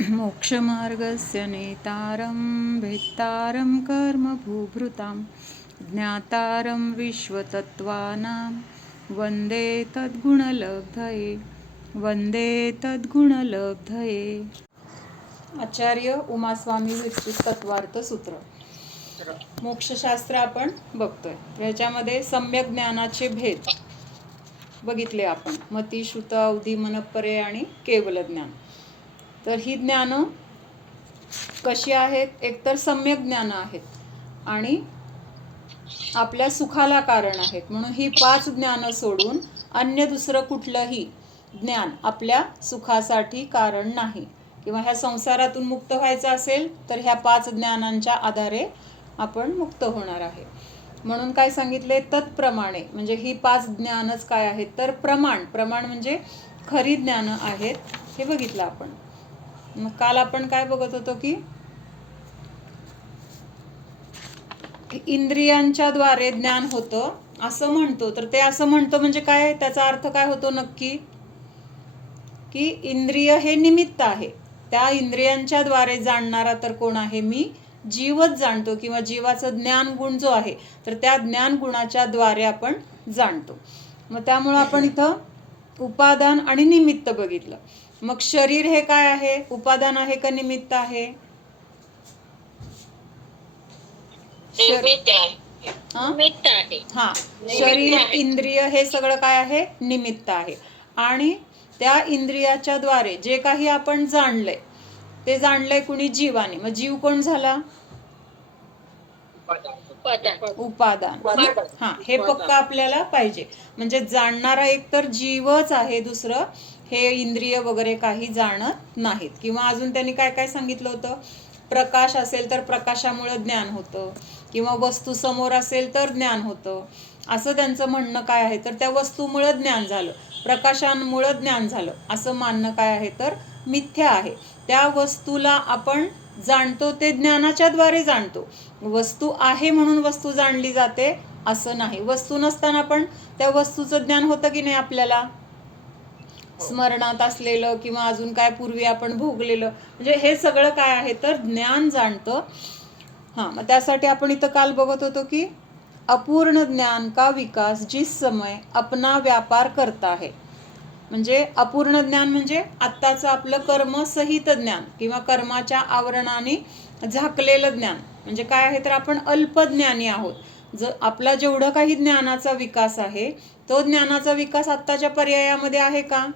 मोक्षमार्गस्य नेतारं भेत्तारं कर्मभूभृतां ज्ञातारं विश्वतत्त्वानां वन्दे तद्गुणलब्धये वन्दे तद्गुणलब्धये। आचार्य उमास्वामी विरचित तत्वार्थ सूत्र मोक्षशास्त्र आपण बघतोय। ह्याच्यामध्ये सम्यक ज्ञानाचे भेद बघितले आपण, मती, श्रुत, अवधी, मनपरे आणि केवल ज्ञान। तर ही ज्ञान कशी आहेत? एकतर सम्यक ज्ञान आहेत आणि आपल्या सुखाला कारण आहेत, म्हणून ही 5 ज्ञान सोडून अन्य दुसरं कुठलंही ज्ञान आपल्या सुखासाठी कारण नाही, किंवा ह्या संसारातून मुक्त व्हायचं असेल तर ह्या 5 ज्ञानांच्या आधारे आपण मुक्त होणार आहे। म्हणून काय सांगितले? तत्प्रमाणे, म्हणजे ही 5 ज्ञानच काय आहेत तर प्रमाण म्हणजे खरी ज्ञान आहेत, हे बघितलं आपण। मग काल आपण काय बघत होतो की इंद्रियांच्या द्वारे ज्ञान होतं असं म्हणतो। तर ते असं म्हणतो म्हणजे काय? त्याचा अर्थ काय होतो नक्की? की इंद्रिय हे निमित्त आहे, त्या इंद्रियांच्या द्वारे जाणणारा तर कोण आहे? मी जीवच जाणतो, किंवा जीवाचं ज्ञान गुण जो आहे तर त्या ज्ञान गुणाच्या द्वारे आपण जाणतो। मग त्यामुळं आपण इथं उपादान आणि निमित्त बघितलं। मग शरीर हे काय आहे? उपादान आहे का निमित्त आहे? हा, शरीर, इंद्रिय हे सगळं काय आहे? निमित्त आहे। आणि त्या इंद्रियाच्या द्वारे जे काही आपण जाणलंय ते जाणलंय कुणी? जीवाने। मग जीव कोण झाला? उपादान। हा, हे पक्का आपल्याला पाहिजे। म्हणजे जाणणारा एक तर जीवच आहे, दुसरं हे इंद्रिय वगैरे काही जाणत नाहीत। किंवा अजून त्यांनी काय काय सांगितलं होतं? प्रकाश असेल तर प्रकाशामुळे ज्ञान होतं, किंवा वस्तू समोर असेल तर ज्ञान होतं, असं त्यांचं म्हणणं काय आहे? तर त्या वस्तूमुळे ज्ञान झालं, प्रकाशामुळे ज्ञान झालं, असं मानणं काय आहे तर मिथ्या आहे। त्या वस्तूला आपण जाणतो ते ज्ञानाच्या द्वारे जाणतो, वस्तू आहे म्हणून वस्तू जाणली जाते असं नाही। वस्तू नसताना पण त्या वस्तूचं ज्ञान होतं की नाही आपल्याला? स्मरणात असलेलं किंवा अजून काय पूर्वी आपण भोगलेलं, म्हणजे हे सगळं काय आहे तर ज्ञान जाणतं। हां, मग त्यासाठी आपण इथं काल बघत होतो की अपूर्ण ज्ञान का विकास जिस समय अपना व्यापार करता है। म्हणजे अपूर्ण ज्ञान म्हणजे आत्ताचं आपलं कर्मसहित ज्ञान किंवा कर्माच्या आवरणाने झाकलेलं ज्ञान, म्हणजे काय आहे तर आपण अल्पज्ञानी आहोत। जर आपला जेवढं काही ज्ञानाचा विकास आहे तो ज्ञानाचा विकास आत्ताच्या पर्यायामध्ये आहे का?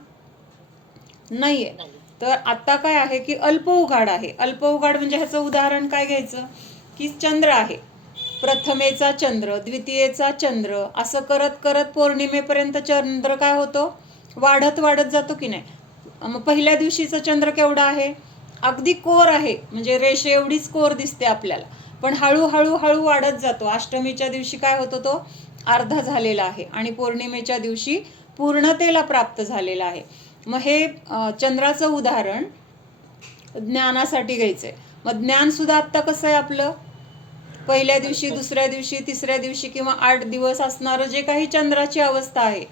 नाहीये। तर आत्ता काय आहे की अल्प उघाड आहे। अल्प उघाड म्हणजे ह्याचं उदाहरण काय घ्यायचं की चंद्र आहे, प्रथमेचा चंद्र, द्वितीयेचा चंद्र, असं करत करत पौर्णिमेपर्यंत चंद्र काय होतो? वाढत वाढत जातो की नाही? मग पहिल्या दिवशीचा चंद्र केवढा आहे? अगदी कोर आहे, म्हणजे रेषे एवढीच कोर दिसते आपल्याला, पण हळूहळू हळू वाढत जातो। अष्टमीच्या दिवशी काय होतो? तो अर्धा झालेला आहे आणि पौर्णिमेच्या दिवशी पूर्णतेला प्राप्त झालेला आहे। मग हे चंद्राचं उदाहरण ज्ञानासाठी घ्यायचंय। मग ज्ञान सुद्धा आत्ता कसं आहे आपलं? पहिल्या दिवशी, दुसऱ्या दिवशी, तिसऱ्या दिवशी किंवा 8 दिवस असणारं जे काही चंद्राची अवस्था आहे,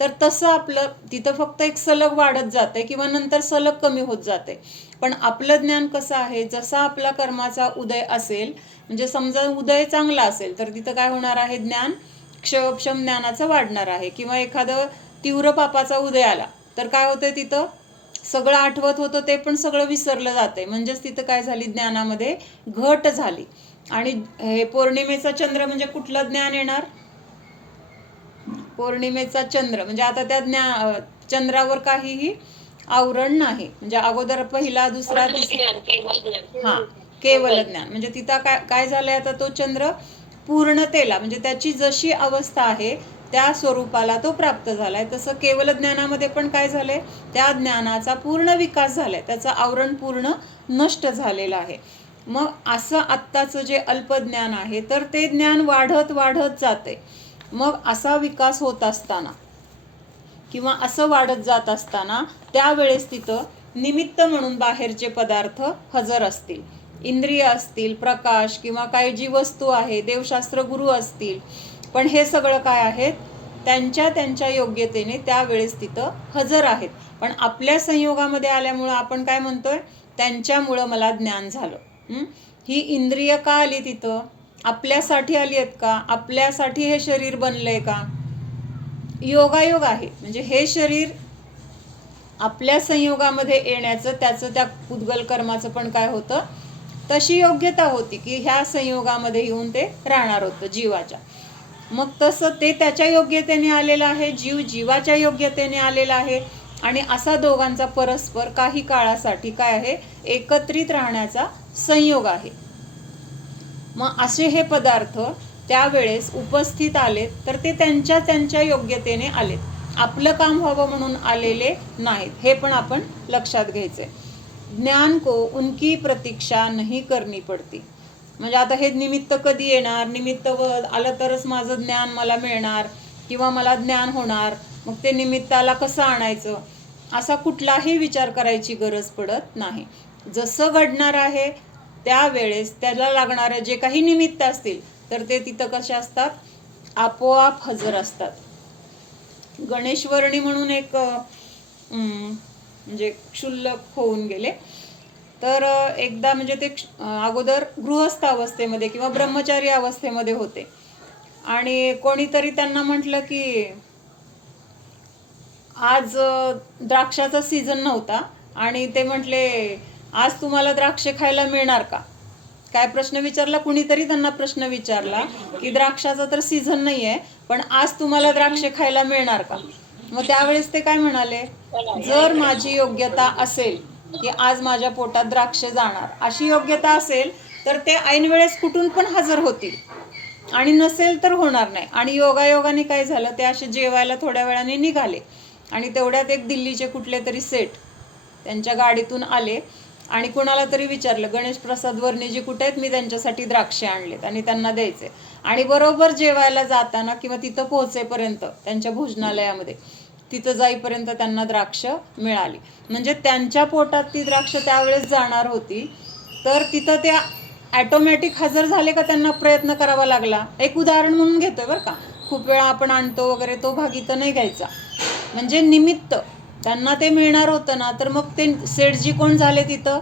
तर तसं आपलं तिथं फक्त एक सलग वाढत जाते किंवा नंतर सलग कमी होत जाते। पण आपलं ज्ञान कसं आहे? जसा आपला कर्माचा उदय असेल, म्हणजे समजा उदय चांगला असेल तर तिथं काय होणार आहे? ज्ञान क्षयोक्षम ज्ञानाचं वाढणार आहे। किंवा एखादं तीव्र पापाचा उदय आला तर काय होतंय? तिथं सगळं आठवत होतं ते पण सगळं विसरलं जातंय, म्हणजेच तिथं काय झाली? ज्ञानामध्ये घट झाली। आणि हे पौर्णिमेचा चंद्र म्हणजे कुठलं ज्ञान येणार? पौर्णिमेचा चंद्र म्हणजे आता त्या चंद्रावर काहीही आवरण नाही, म्हणजे अगोदर पहिला, दुसरा, तिसरा, हा, केवल ज्ञान। म्हणजे तिथं काय काय झालंय? आता तो चंद्र पूर्णतेला, म्हणजे त्याची जशी अवस्था आहे त्या स्वरूपाला तो प्राप्त झालाय। तसं केवल ज्ञानामध्ये पण काय झालंय? त्या ज्ञानाचा पूर्ण विकास झालाय, त्याचं आवरण पूर्ण नष्ट झालेलं आहे। मग असं आत्ताचं जे अल्पज्ञान आहे तर ते ज्ञान वाढत वाढत जाते। मग असा विकास होत असताना किंवा असं वाढत जात असताना त्यावेळेस तिथं निमित्त म्हणून बाहेरचे पदार्थ हजर असतील, इंद्रिय असतील, प्रकाश किंवा काही जी वस्तू आहे, देवशास्त्र गुरु असतील, पण हे सगळं काय आहेत? त्यांच्या त्यांच्या योग्यतेने त्यावेळेस तिथं हजर आहेत। पण आपल्या संयोगामध्ये आल्यामुळं आपण काय म्हणतोय? त्यांच्यामुळं मला ज्ञान झालं. ही इंद्रिय का आली तिथं? आपल्यासाठी आली आहेत का? आपल्यासाठी हे शरीर बनलंय का? योगायोग आहे. म्हणजे हे शरीर आपल्या संयोगामध्ये येण्याचं, त्याचं त्या उद्गल कर्माचं पण काय होतं, तशी योग्यता होती की ह्या संयोगामध्ये येऊन ते राहणार होतं जीवाच्या. मग तसं ते त्याच्या योग्यतेने आलेलं आहे, जीव जीवाच्या योग्यतेने आलेला आहे. आणि असा दोघांचा परस्पर काही काळासाठी काय आहे, एकत्रित राहण्याचा संयोग आहे. मग असे हे पदार्थ त्यावेळेस उपस्थित आलेत तर ते त्यांच्या त्यांच्या योग्यतेने आलेत, आपलं काम व्हावं म्हणून आलेले नाहीत. हे पण आपण लक्षात घ्यायचंय. ज्ञान को उनकी प्रतीक्षा नहीं करनी पडती. म्हणजे आता हे निमित्त कधी येणार, निमित्त आलं तरच माझं ज्ञान मला मिळणार किंवा मला ज्ञान होणार, मग ते निमित्ताला कसं आणायचं, असा कुठलाही विचार करायची गरज पडत नाही. जसं घडणार आहे त्यावेळेस त्याला लागणारे जे काही निमित्त असतील तर ते तिथं कसे असतात, आपोआप हजर असतात. गणेशवर्णी म्हणून एक म्हणजे क्षुल्लक होऊन गेले. तर एकदा म्हणजे ते अगोदर गृहस्थ अवस्थेमध्ये किंवा ब्रह्मचारी अवस्थेमध्ये होते आणि कोणीतरी त्यांना म्हटलं की आज द्राक्षाचा सीझन नव्हता आणि ते म्हटले आज तुम्हाला द्राक्षे खायला मिळणार का? काय प्रश्न विचारला, कुणीतरी त्यांना प्रश्न विचारला की द्राक्षाचा तर सीझन नाही आहे पण आज तुम्हाला द्राक्षे खायला मिळणार का? मग त्यावेळेस ते काय म्हणाले, जर माझी योग्यता असेल की आज माझ्या पोटात द्राक्षे जाणार, अशी योग्यता असेल तर ते ऐन वेळेस कुठून पण हजर होतील आणि नसेल तर होणार नाही. आणि योगायोगाने काय झालं, ते असे जेवायला थोड्या वेळाने निघाले आणि तेवढ्यात एक दिल्लीचे कुठले तरी सेठ त्यांच्या गाडीतून आले आणि कुणाला तरी विचारलं, गणेश प्रसाद वर्णीजी कुठे आहेत, मी त्यांच्यासाठी द्राक्षे आणलेत आणि त्यांना द्यायचे. आणि बरोबर जेवायला जाताना किंवा तिथं पोहोचेपर्यंत त्यांच्या भोजनालयामध्ये तिथं जाईपर्यंत त्यांना द्राक्ष मिळाली. म्हणजे त्यांच्या पोटात ती द्राक्ष त्यावेळेस जाणार होती तर तिथं ते ॲटोमॅटिक हजर झाले का त्यांना प्रयत्न करावा लागला? एक उदाहरण म्हणून घेतोय बरं का, खूप वेळा आपण आणतो वगैरे, तो भाग इथं नाही घ्यायचा. म्हणजे निमित्त त्यांना ते मिळणार होतं ना, तर मग ते सेठजी कोण झाले तिथं,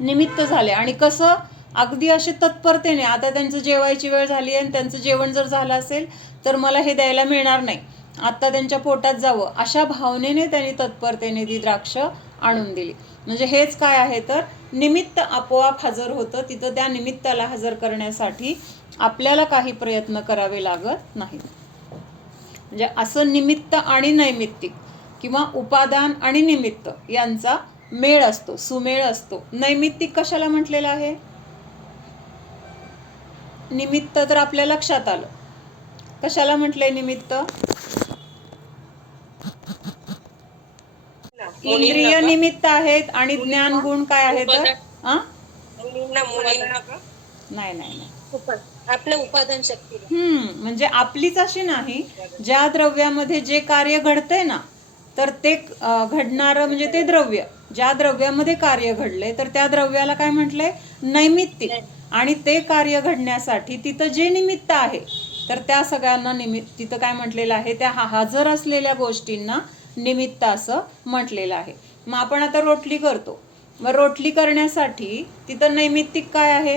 निमित्त झाले. आणि कसं, अगदी असे तत्परतेने, आता त्यांचं जेवायची वेळ झाली आहे आणि त्यांचं जेवण जर झालं असेल तर मला हे द्यायला मिळणार नाही, आत्ता त्यांच्या पोटात जावं, अशा भावनेने त्यांनी तत्परतेने ती द्राक्ष आणून दिली. म्हणजे हेच काय आहे तर निमित्त आपोआप हजर होतं. तिथं त्या निमित्ताला हजर करण्यासाठी आपल्याला काही प्रयत्न करावे लागत नाहीत. म्हणजे असं निमित्त आणि नैमित्तिक किंवा उपादान आणि निमित्त यांचा मेळ असतो, सुमेळ असतो. नैमित्तिक कशाला म्हटलेलं आहे? निमित्त तर आपल्या लक्षात आलं. कशाला म्हटलंय निमित्त? इंद्रिय निमित्त आहेत आणि ज्ञान गुण काय आहेत? नाही नाही नाही, आपलं उपादान शक्ती. म्हणजे आपलीच अशी नाही, ज्या द्रव्यामध्ये जे कार्य घडतंय ना, तर ते घडणारं म्हणजे ते द्रव्य, ज्या द्रव्यामध्ये कार्य घडलंय तर त्या द्रव्याला काय म्हटलंय? नैमित्तिक. आणि ते कार्य घडण्यासाठी तिथं जे निमित्त आहे तर त्या सगळ्यांना निमित्त, तिथं काय म्हटलेलं आहे, त्या हजर असलेल्या गोष्टींना निमित्त असं म्हटलेलं आहे. मग आपण आता रोटली करतो, मग रोटली करण्यासाठी तिथं नैमित्तिक काय आहे?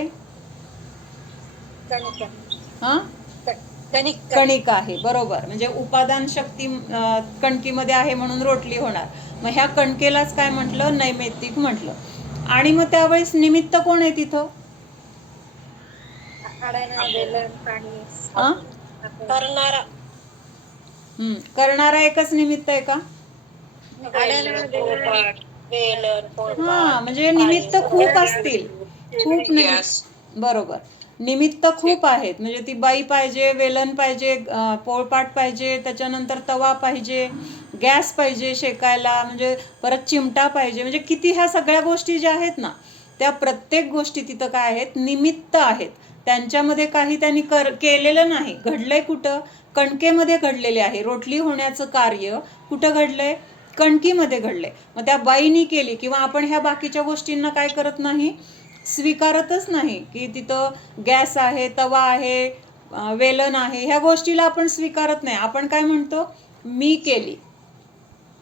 कणिक आहे, बरोबर. म्हणजे उपादान शक्ती कणकीमध्ये आहे म्हणून रोटली होणार. मग ह्या कणकेलाच काय म्हटलं? नैमित्तिक म्हटलं. आणि मग त्यावेळेस निमित्त कोण आहे तिथं? करणारा एकच निमित्त आहे का? म्हणजे निमित्त खूप असतील, खूप निमित्त, बरोबर. निमित्त खूप आहेत. म्हणजे ती बाई पाहिजे, वेलन पाहिजे, पोळपाट पाहिजे, त्याच्यानंतर तवा पाहिजे, गॅस पाहिजे शेकायला, म्हणजे परत चिमटा पाहिजे. म्हणजे किती ह्या सगळ्या गोष्टी ज्या आहेत ना, त्या प्रत्येक गोष्टी तिथं काय आहेत? निमित्त आहेत. त्यांच्यामध्ये काही त्यांनी केलेलं नाही. घडलंय कुठं? कणकेमध्ये घडलेले आहे. रोटली होण्याचं कार्य कुठं घडलंय? कणकीमध्ये घडलंय. मग त्या बाईनी केली किंवा आपण ह्या बाकीच्या गोष्टींना काय करत नाही? स्वीकारतच नाही की तिथं गॅस आहे, तवा आहे, वेलन आहे, ह्या गोष्टीला आपण स्वीकारत नाही. आपण काय म्हणतो? मी केली.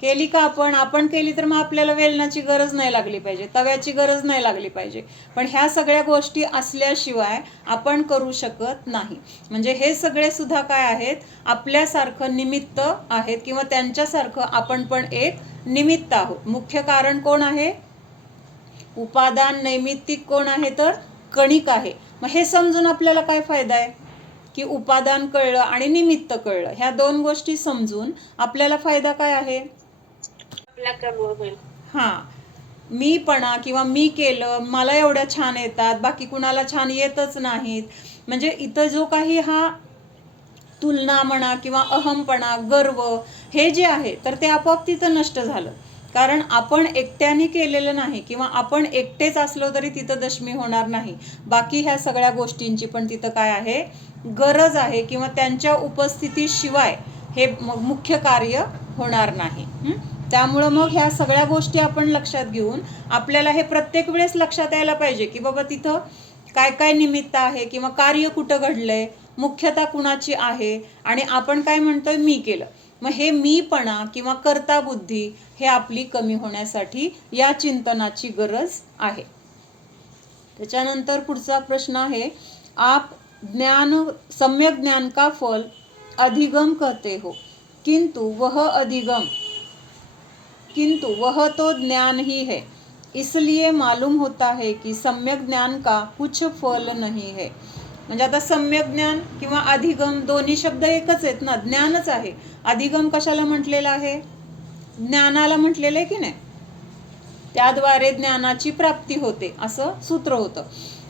केली का आपण केली तर मग आपल्याला वेलणाची गरज नाही लागली पाहिजे, तव्याची गरज नाही लागली पाहिजे. पण ह्या सगळ्या गोष्टी असल्याशिवाय आपण करू शकत नाही. म्हणजे हे सगळे सुद्धा काय आहेत, आपल्यासारखं निमित्त आहेत किंवा त्यांच्यासारखं आपण पण एक निमित्त आहोत. मुख्य कारण कोण आहे? उपादान. नैमित्तिक कोण आहे? तर कणिक आहे. मग हे समजून आपल्याला काय फायदा आहे की उपादान कळलं आणि निमित्त कळलं. ह्या दोन गोष्टी समजून आपल्याला फायदा काय आहे? हां, मीपणा किंवा मी केलं, मला एवढ्या छान येतात, बाकी कुणाला छान येतच नाहीत. म्हणजे इथं जो काही हा तुलना म्हणा किंवा अहमपणा, गर्व हे जे आहे तर ते आपोआप तिथं नष्ट झालं. कारण आपण एकट्याने केलेलं नाही किंवा आपण एकटेच असलो तरी तिथं दशमी होणार नाही. बाकी ह्या सगळ्या गोष्टींची पण तिथं काय आहे? गरज आहे किंवा त्यांच्या उपस्थितीशिवाय हे मुख्य कार्य होणार नाही. त्यामुळं मग ह्या सगळ्या गोष्टी आपण लक्षात घेऊन आपल्याला हे प्रत्येक वेळेस लक्षात यायला पाहिजे की बाबा तिथं काय काय निमित्त आहे किंवा कार्य कुठं घडलंय, मुख्यता कुणाची आहे आणि आपण काय म्हणतोय? मी केलं. मग हे मीपणा किंवा कर्ता बुद्धी हे आपली कमी होण्यासाठी या चिंतनाची गरज आहे. त्याच्यानंतर पुढचा प्रश्न आहे, आप सम्यक ज्ञान का फल अधिगम कहते हो, किंतु वह तो ज्ञान ही है, इसलिए मालूम होता है कि सम्यक ज्ञान का कुछ फल नहीं है. म्हणजे आता सम्यक ज्ञान किंवा अधिगम दोन्ही शब्द एकच आहेत ना, ज्ञानच आहे. अधिगम कशाला म्हटलेला आहे? ज्ञानाला म्हटलेलं आहे की नाही. त्याद्वारे ज्ञानाची प्राप्ती होते असं सूत्र होतं.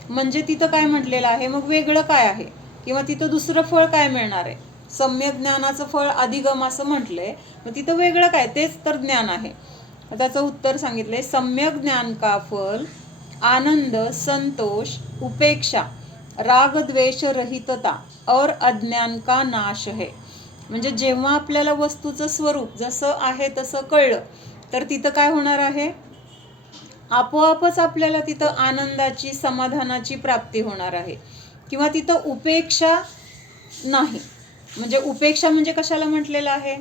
म्हणजे तिथं काय म्हटलेलं आहे? मग वेगळं काय आहे किंवा तिथं दुसरं फळ काय मिळणार आहे? सम्यक ज्ञानाचं फळ अधिगम असं म्हटलंय, मग तिथं वेगळं काय? तेच तर ज्ञान आहे. त्याचं उत्तर सांगितलंय, सम्यक ज्ञान का फल आनंद, संतोष, उपेक्षा, राग द्वेष रहितता और अज्ञान का नाश है. म्हणजे जेव्हा आपल्याला वस्तूचं स्वरूप जसं आहे तसं कळलं तर तिथं काय होणार आहे? आपोआपच आपल्याला तिथं आनंदाची, समाधानाची प्राप्ती होणार आहे. किंवा तिथं उपेक्षा नाही. म्हणजे उपेक्षा म्हणजे कशाला म्हटलेलं आहे?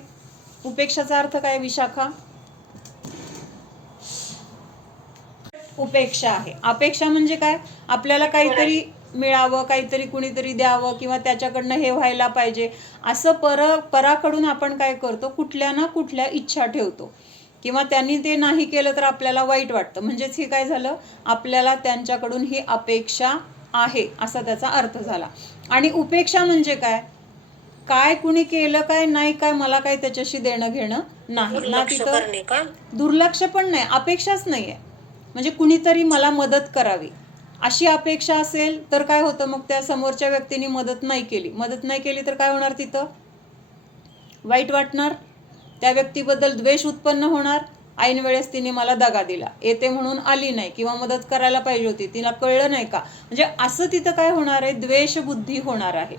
उपेक्षाचा अर्थ काय विशाखा? उपेक्षा आहे. अपेक्षा म्हणजे काय? आपल्याला काहीतरी मिळावं, काहीतरी कुणीतरी द्यावं किंवा त्याच्याकडनं हे व्हायला पाहिजे असं पराकडून आपण काय करतो? कुठल्या ना कुठल्या इच्छा ठेवतो किंवा त्यांनी ते नाही केलं तर आपल्याला वाईट वाटतं. म्हणजेच हे काय झालं? आपल्याला त्यांच्याकडून ही अपेक्षा आहे असा त्याचा अर्थ झाला. आणि उपेक्षा म्हणजे काय? काय कुणी केलं काय नाही काय मला काय त्याच्याशी देणं घेणं नाही ना. तिथं दुर्लक्ष पण नाही, अपेक्षाच नाहीये. म्हणजे कुणीतरी मला मदत करावी अशी अपेक्षा असेल तर काय होतं? मग त्या समोरच्या व्यक्तीने मदत नाही केली तर काय होणार? तिथं वाईट वाटणार, त्या व्यक्तीबद्दल द्वेष उत्पन्न होणार. ऐन वेळेस तिने मला दगा दिला, येते म्हणून आली नाही किंवा मदत करायला पाहिजे होती, तिला कळलं नाही का, म्हणजे असं तिथं काय होणार आहे? द्वेषबुद्धी होणार आहे.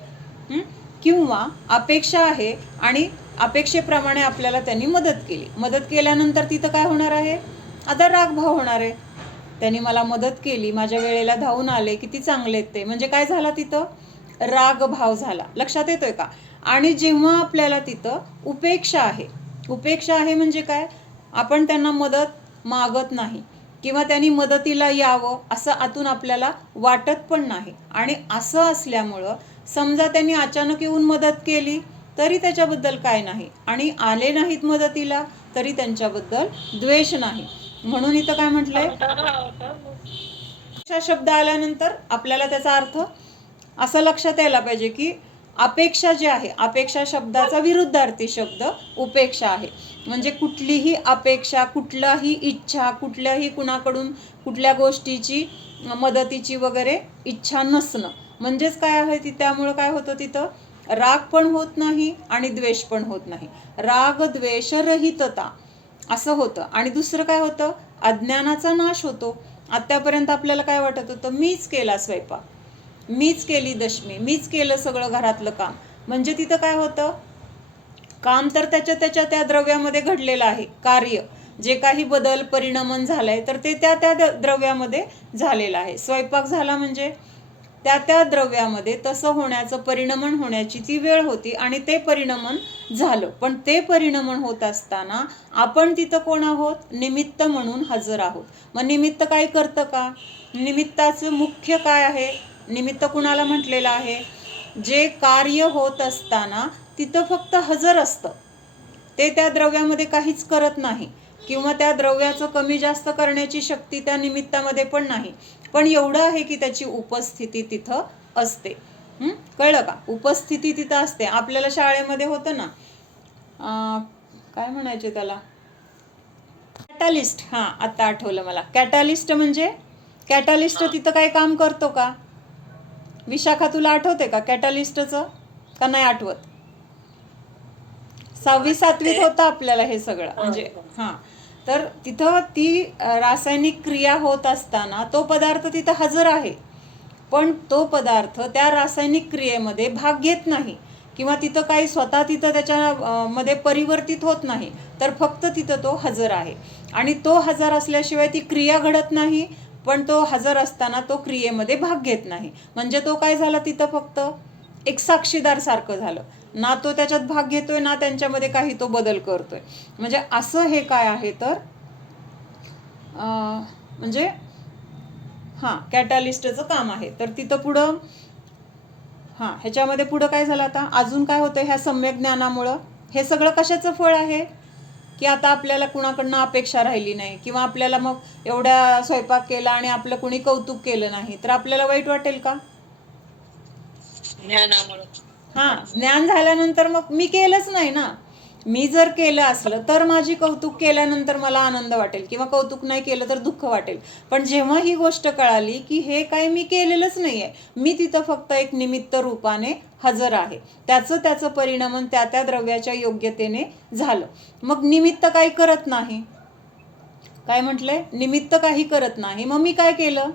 किंवा अपेक्षा आहे आणि अपेक्षेप्रमाणे आपल्याला त्यांनी मदत केल्यानंतर तिथं काय होणार आहे? आता रागभाव होणार आहे. त्यांनी मला मदत केली, माझ्या वेळेला धावून आले, किती चांगले आहेत ते. म्हणजे काय झाला? तिथं रागभाव झाला. लक्षात येतोय का? आणि जेव्हा आपल्याला तिथं उपेक्षा आहे म्हणजे काय? आपण त्यांना मदत मागत नाही किंवा त्यांनी मदतीला यावं असं आतून आपल्याला वाटत पण नाही. आणि असं असल्यामुळं समजा त्यांनी अचानक येऊन मदत केली तरी त्याच्याबद्दल काय नाही, आणि आले नाहीत मदतीला तरी त्यांच्याबद्दल द्वेष नाही. म्हणून इथं काय म्हटलंय? अपेक्षा शब्द आल्यानंतर आपल्याला त्याचा अर्थ असं लक्षात यायला पाहिजे की अपेक्षा जी आहे, अपेक्षा शब्दाचा विरुद्धार्थी शब्द उपेक्षा आहे. म्हणजे कुठलीही अपेक्षा, कुठलाही इच्छा, कुठल्याही कुणाकडून कुठल्या गोष्टीची मदतीची वगैरे इच्छा नसणं म्हणजेच काय आहे ती. त्यामुळं काय होतं? तिथं राग पण होत नाही आणि द्वेष पण होत नाही. राग द्वेष रहितता असं होतं. आणि दुसरं काय होतं? अज्ञानाचा नाश होतो. आत्तापर्यंत आपल्याला काय वाटत होतं? मीच केला स्वयंपाक, मीच केली दशमी, मीच केलं सगळं घरातलं काम. म्हणजे तिथं काय होतं? काम तर त्याच्या त्या द्रव्यामध्ये घडलेलं आहे. कार्य जे काही बदल परिणमन झालंय तर ते त्या द्रव्यामध्ये झालेलं आहे. स्वयंपाक झाला म्हणजे त्या त्या द्रव्यामध्ये तसं होण्याचं, परिणमन होण्याची ती वेळ होती आणि ते परिणमन झालं. पण ते परिणमन होत असताना आपण तिथं कोण आहोत? निमित्त म्हणून हजर आहोत. मग निमित्त काय करतं का? निमित्ताचं मुख्य काय आहे? निमित्त कुणाला म्हटलेलं आहे? जे कार्य होत असताना तिथं फक्त हजर असतं, ते त्या द्रव्यामध्ये काहीच करत नाही किंवा त्या द्रव्याचं कमी जास्त करण्याची शक्ती त्या निमित्तामध्ये पण नाही. पण एवढं आहे की त्याची उपस्थिती तिथं असते. कळलं का? उपस्थिती तिथं असते. आपल्याला शाळेमध्ये होतं ना, काय म्हणायचे त्याला, कॅटॅलिस्ट. हां, आता आठवलं मला. कॅटॅलिस्ट म्हणजे, कॅटॅलिस्ट तिथं काय काम करतो का? विशाखा, तुला आठवते का कॅटॅलिस्टचं? का नाही आठवत? 6वी 7वीत होतं आपल्याला हे सगळं. म्हणजे हां, तर तिथं ती रासायनिक क्रिया होत असताना तो पदार्थ तिथं हजर आहे, पण तो पदार्थ त्या रासायनिक क्रियेमध्ये भाग घेत नाही किंवा तिथं काही स्वतः तिथं त्याच्या मध्ये परिवर्तित होत नाही, तर फक्त तिथं तो हजर आहे. आणि तो हजर असल्याशिवाय ती क्रिया घडत नाही, पण तो हजर असताना तो क्रियेमध्ये भाग घेत नाही. म्हणजे तो काय झाला तिथं? फक्त एक साक्षीदार सारखं झालं. ना तो त्याच्यात भाग घेतोय, ना त्यांच्यामध्ये काही तो बदल करतोय. म्हणजे असं हे काय आहे तर म्हणजे हां, कॅटॅलिस्टचं काम आहे. तर तिथं पुढं हां, ह्याच्यामध्ये पुढं काय झालं आता? अजून काय होतं ह्या सम्यक ज्ञानामुळं? हे सगळं कशाचं फळ आहे? की आता आपल्याला कुणाकडनं अपेक्षा राहिली नाही किंवा आपल्याला मग एवढ्या स्वयंपाक केला आणि आपलं कुणी कौतुक केलं नाही तर आपल्याला वाईट वाटेल का? ज्ञानामुळे. हां, ज्ञान झाल्यानंतर मग मी केलंच नाही ना. मी जर केलं असलं तर माझी कौतुक केल्यानंतर मला आनंद वाटेल किंवा कौतुक नाही केलं तर दुःख वाटेल. पण जेव्हा ही गोष्ट कळाली की हे काय मी केलेलंच नाही आहे, मी तिथं फक्त एक निमित्त रूपाने हजर आहे, त्याचं परिणमन त्या त्या द्रव्याच्या योग्यतेने झालं. मग निमित्त काही करत नाही. काय म्हटलंय? निमित्त काही करत नाही. मग मी काय केलं?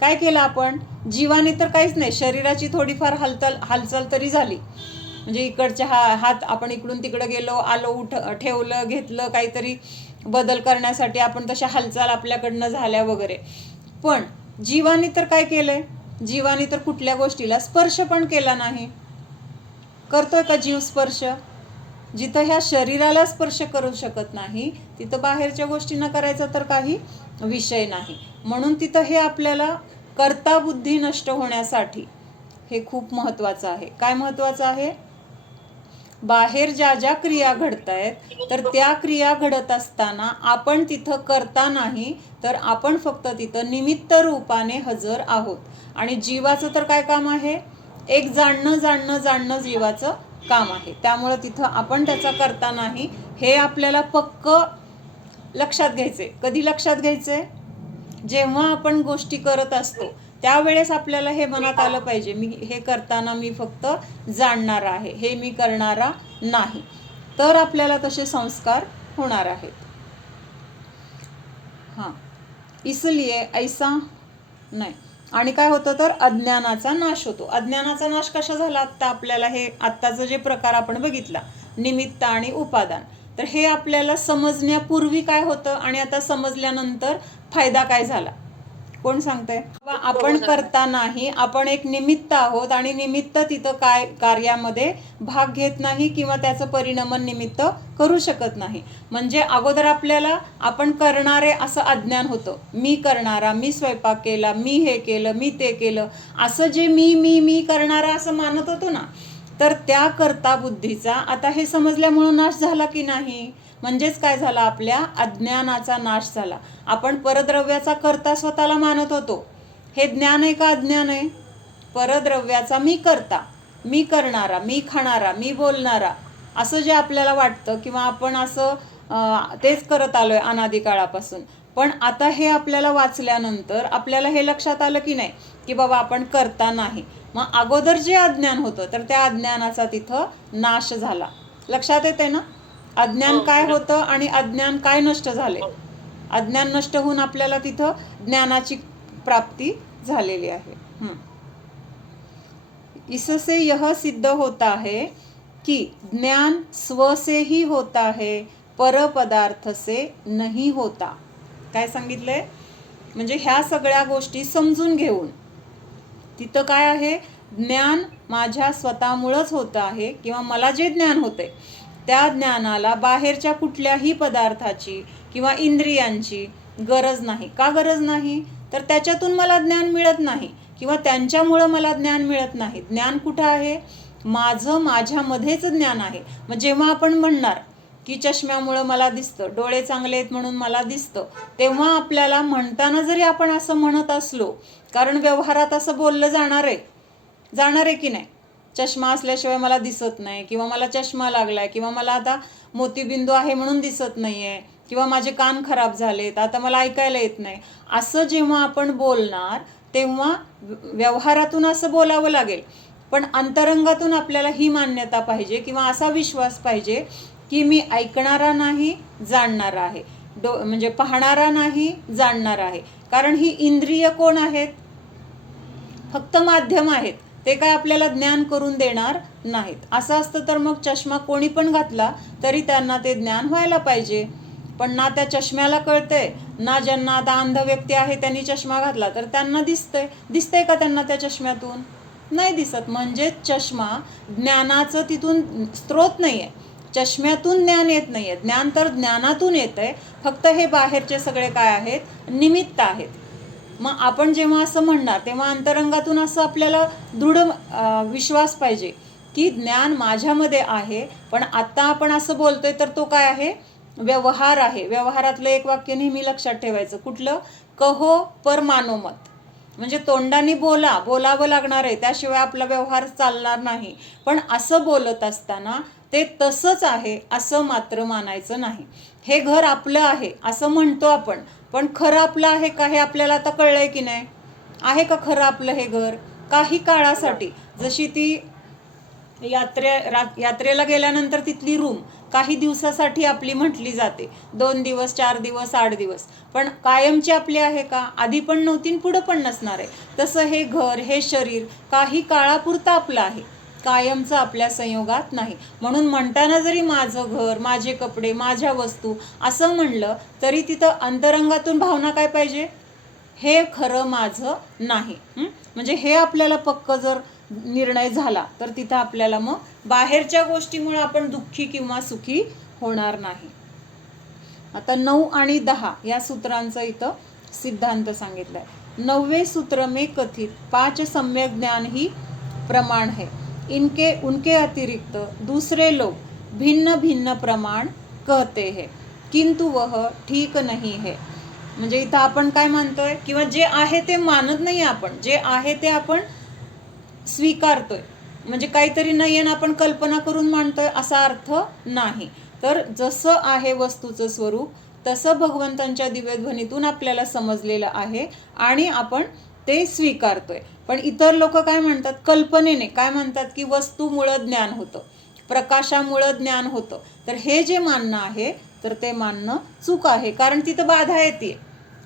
काय केलं आपण? जीवाने तर काहीच नाही. शरीराची थोडीफार हालचाल तरी झाली. म्हणजे इकडच्या हात आपण इकडून तिकडं गेलो, आलो, ठेवलं, घेतलं, काहीतरी बदल करण्यासाठी आपण तशा हालचाल आपल्याकडनं झाल्या वगैरे. पण जीवाने तर काय केलंय? जीवाने तर कुठल्या गोष्टीला स्पर्श पण केला नाही. करतोय का जीव स्पर्श? जिथं ह्या शरीराला स्पर्श करू शकत नाही तिथं बाहेरच्या गोष्टींना करायचा तर काही विषय नाही. म्हणून तिथं हे आपल्याला कर्ता बुद्धी नष्ट होण्यासाठी हे खूप महत्त्वाचं आहे. काय महत्त्वाचं आहे? बाहेर ज्या ज्या क्रिया घडत आहेत तर त्या क्रिया घडत असताना आपण तिथं करता नाही, तर आपण फक्त तिथं निमित्त रूपाने हजर आहोत. आणि जीवाचं तर काय काम आहे? एक जाणणं जीवाचं काम आहे. त्यामुळं तिथं आपण त्याचा करता नाही, हे आपल्याला पक्क लक्षात घ्यायचे. कधी लक्षात घ्यायचे? जेव्हा आपण गोष्टी करत असतो त्यावेळेस आपल्याला हे मनात आलं पाहिजे, मी हे करताना मी फक्त जाणणार आहे, हे मी करणारा नाही. तर आपल्याला तसे संस्कार होणार आहेत. हां, इसलिए ऐसा नाही. आणि काय होतं तर अज्ञानाचा नाश होतो. अज्ञानाचा नाश कशा झाला? आत्ता आपल्याला हे आत्ताचं जे प्रकार आपण बघितला, निमित्त आणि उपादान, तर हे आपल्याला समजण्यापूर्वी काय होतं आणि आता समजल्यानंतर फायदा काय झाला? कोण सांगतंय? आपण करता नाही, आपण एक निमित्त आहोत आणि निमित्त तिथं काय कार्यामध्ये भाग घेत नाही किंवा त्याचं परिणमन निमित्त करू शकत नाही. म्हणजे अगोदर आपल्याला आपण करणारे असं अज्ञान होतं. मी करणारा, मी स्वयंपाक केला, मी हे केलं, मी ते केलं, असं जे मी करणारा असं मानत होतो ना, तर त्या कर्ता बुद्धीचा आता हे समजल्यामुळं नाश झाला की नाही? म्हणजेच काय झाला? आपल्या अज्ञानाचा नाश झाला. आपण परद्रव्याचा कर्ता स्वतःला मानत होतो. हे ज्ञान आहे का अज्ञान आहे? परद्रव्याचा मी करता, मी करणारा, मी खाणारा, मी बोलणारा, असं जे आपल्याला वाटतं किंवा आपण असं तेच करत आलोय अनादी काळापासून. पण आता हे आपल्याला वाचल्यानंतर आपल्याला हे लक्षात आलं की नाही की बाबा आपण करता नाही. मग अगोदर जे अज्ञान होतं तर त्या अज्ञानाचा तिथं नाश झाला. लक्षात येते ना? अज्ञान काय होतं आणि अज्ञान काय नष्ट झाले? अज्ञान नष्ट होऊन आपल्याला तिथं ज्ञानाची प्राप्ती झालेली आहे. इससे यह सिद्ध होता है कि ज्ञान स्व से ही होता है, पर पदार्थ से नहीं होता. काय सांगितलंय? म्हणजे ह्या सगळ्या गोष्टी समजून घेऊन तिथं काय आहे, ज्ञान माझ्या स्वतःमुळंच होतं आहे किंवा मला जे ज्ञान होतंय त्या ज्ञानाला बाहेरच्या कुठल्याही पदार्थाची किंवा इंद्रियांची गरज नाही. का गरज नाही? तर त्याच्यातून मला ज्ञान मिळत नाही किंवा त्यांच्यामुळं मला ज्ञान मिळत नाही. ज्ञान कुठं आहे? माझं माझ्यामध्येच ज्ञान आहे. मग जेव्हा आपण म्हणणार की चष्म्यामुळं मला दिसतं, डोळे चांगले आहेत म्हणून मला दिसतं, तेव्हा आपल्याला म्हणताना जरी आपण असं म्हणत असलो, कारण व्यवहारात असं बोललं जाणार आहे की नाही, चष्मा असल्याशिवाय मला दिसत नाही किंवा मला चष्मा लागलाय किंवा मला आता मोतीबिंदू आहे म्हणून दिसत नाही आहे किंवा माझे कान खराब झालेत, आता मला ऐकायला येत नाही, असं जेव्हा आपण बोलणार तेव्हा व्यवहारातून असं बोलावं लागेल. पण अंतरंगातून आपल्याला ही मान्यता पाहिजे किंवा असा विश्वास पाहिजे की मी ऐकणारा नाही, जाणणारा आहे. म्हणजे पाहणारा नाही, जाणणारा आहे. कारण ही इंद्रिय कोण आहेत? फक्त माध्यम आहेत. ते काय आपल्याला ज्ञान करून देणार नाहीत. असं असतं तर मग चष्मा कोणी पण घातला तरी त्यांना ते ज्ञान व्हायला पाहिजे. पण ना त्या चष्म्याला कळतंय, ना ज्यांना आता अंध व्यक्ती आहे त्यांनी चष्मा घातला तर त्यांना दिसतंय का त्यांना त्या चष्म्यातून? नाही दिसत. म्हणजे चष्मा ज्ञानाचं तिथून स्रोत नाही आहे. चष्म्यातून ज्ञान येत नाही आहे. ज्ञान तर ज्ञानातून येतं आहे. फक्त हे बाहेरचे सगळे काय आहेत? निमित्त आहेत. मग आपण जेव्हा असं म्हणणार तेव्हा अंतरंगातून असं आपल्याला दृढ विश्वास पाहिजे की ज्ञान माझ्यामध्ये आहे. पण आत्ता आपण असं बोलतोय तर तो काय आहे? व्यवहार आहे. व्यवहारातलं एक वाक्य नेहमी लक्षात ठेवायचं. कुठलं? कहो पर मानो मत. म्हणजे तोंडाने बोलावं लागणार आहे, त्याशिवाय आपला व्यवहार चालणार नाही. पण असं बोलत असताना ते तसंच आहे असं मात्र मानायचं नाही. हे घर आपलं आहे असं म्हणतो आपण, पण खरं आपलं आहे का हे आपल्याला आता कळलंय की नाही? आहे का खरं आपलं हे घर? काही काळासाठी, जशी ती यात्रेला गेल्यानंतर तिथली रूम काही दिवसासाठी आपली म्हटली जाते, 2 दिवस 4 दिवस 8 दिवस, पण कायमची आपली आहे का? आधी पण नव्हती पुढं पण नसणार आहे. तसं हे घर, हे शरीर काही काळापुरतं आपलं आहे, कायमचं आपल्या संयोगात नाही. म्हणून म्हणताना जरी माझं घर, माझे कपडे, माझ्या वस्तू असं म्हणलं तरी तिथं अंतरंगातून भावना काय पाहिजे? हे खरं माझं नाही. म्हणजे हे आपल्याला पक्क जर निर्णय झाला तर तिथं आपल्याला मग बाहेरच्या गोष्टीमुळे आपण दुःखी किंवा सुखी होणार नाही. आता 9 आणि 10 या सूत्रांचं इथं सिद्धांत सांगितलाय. 9वें सूत्र में कथित 5 सम्यक ज्ञान ही प्रमाण है. उनके अतिरिक्त दूसरे लोग भिन्न भिन्न प्रमाण कहते हैं, किंतु वह ठीक नहीं है. म्हणजे इथं आपण काय मानतोय? किंवा जे आहे ते मानत नाही आपण, जे आहे ते आपण स्वीकारतोय. म्हणजे काहीतरी नयन आपण कल्पना करून मानतोय असा अर्थ नाही. तर जसं आहे वस्तूचं स्वरूप तसं भगवंतांच्या दिव्यध्वनीतून आपल्याला समजलेलं आहे आणि आपण ते स्वीकारतोय. पण इतर लोक काय म्हणतात? कल्पनेने काय म्हणतात की वस्तूमुळं ज्ञान होतं, प्रकाशामुळं ज्ञान होतं. तर हे जे मानणं आहे तर ते मानणं चूक आहे. कारण तिथं बाधा येते.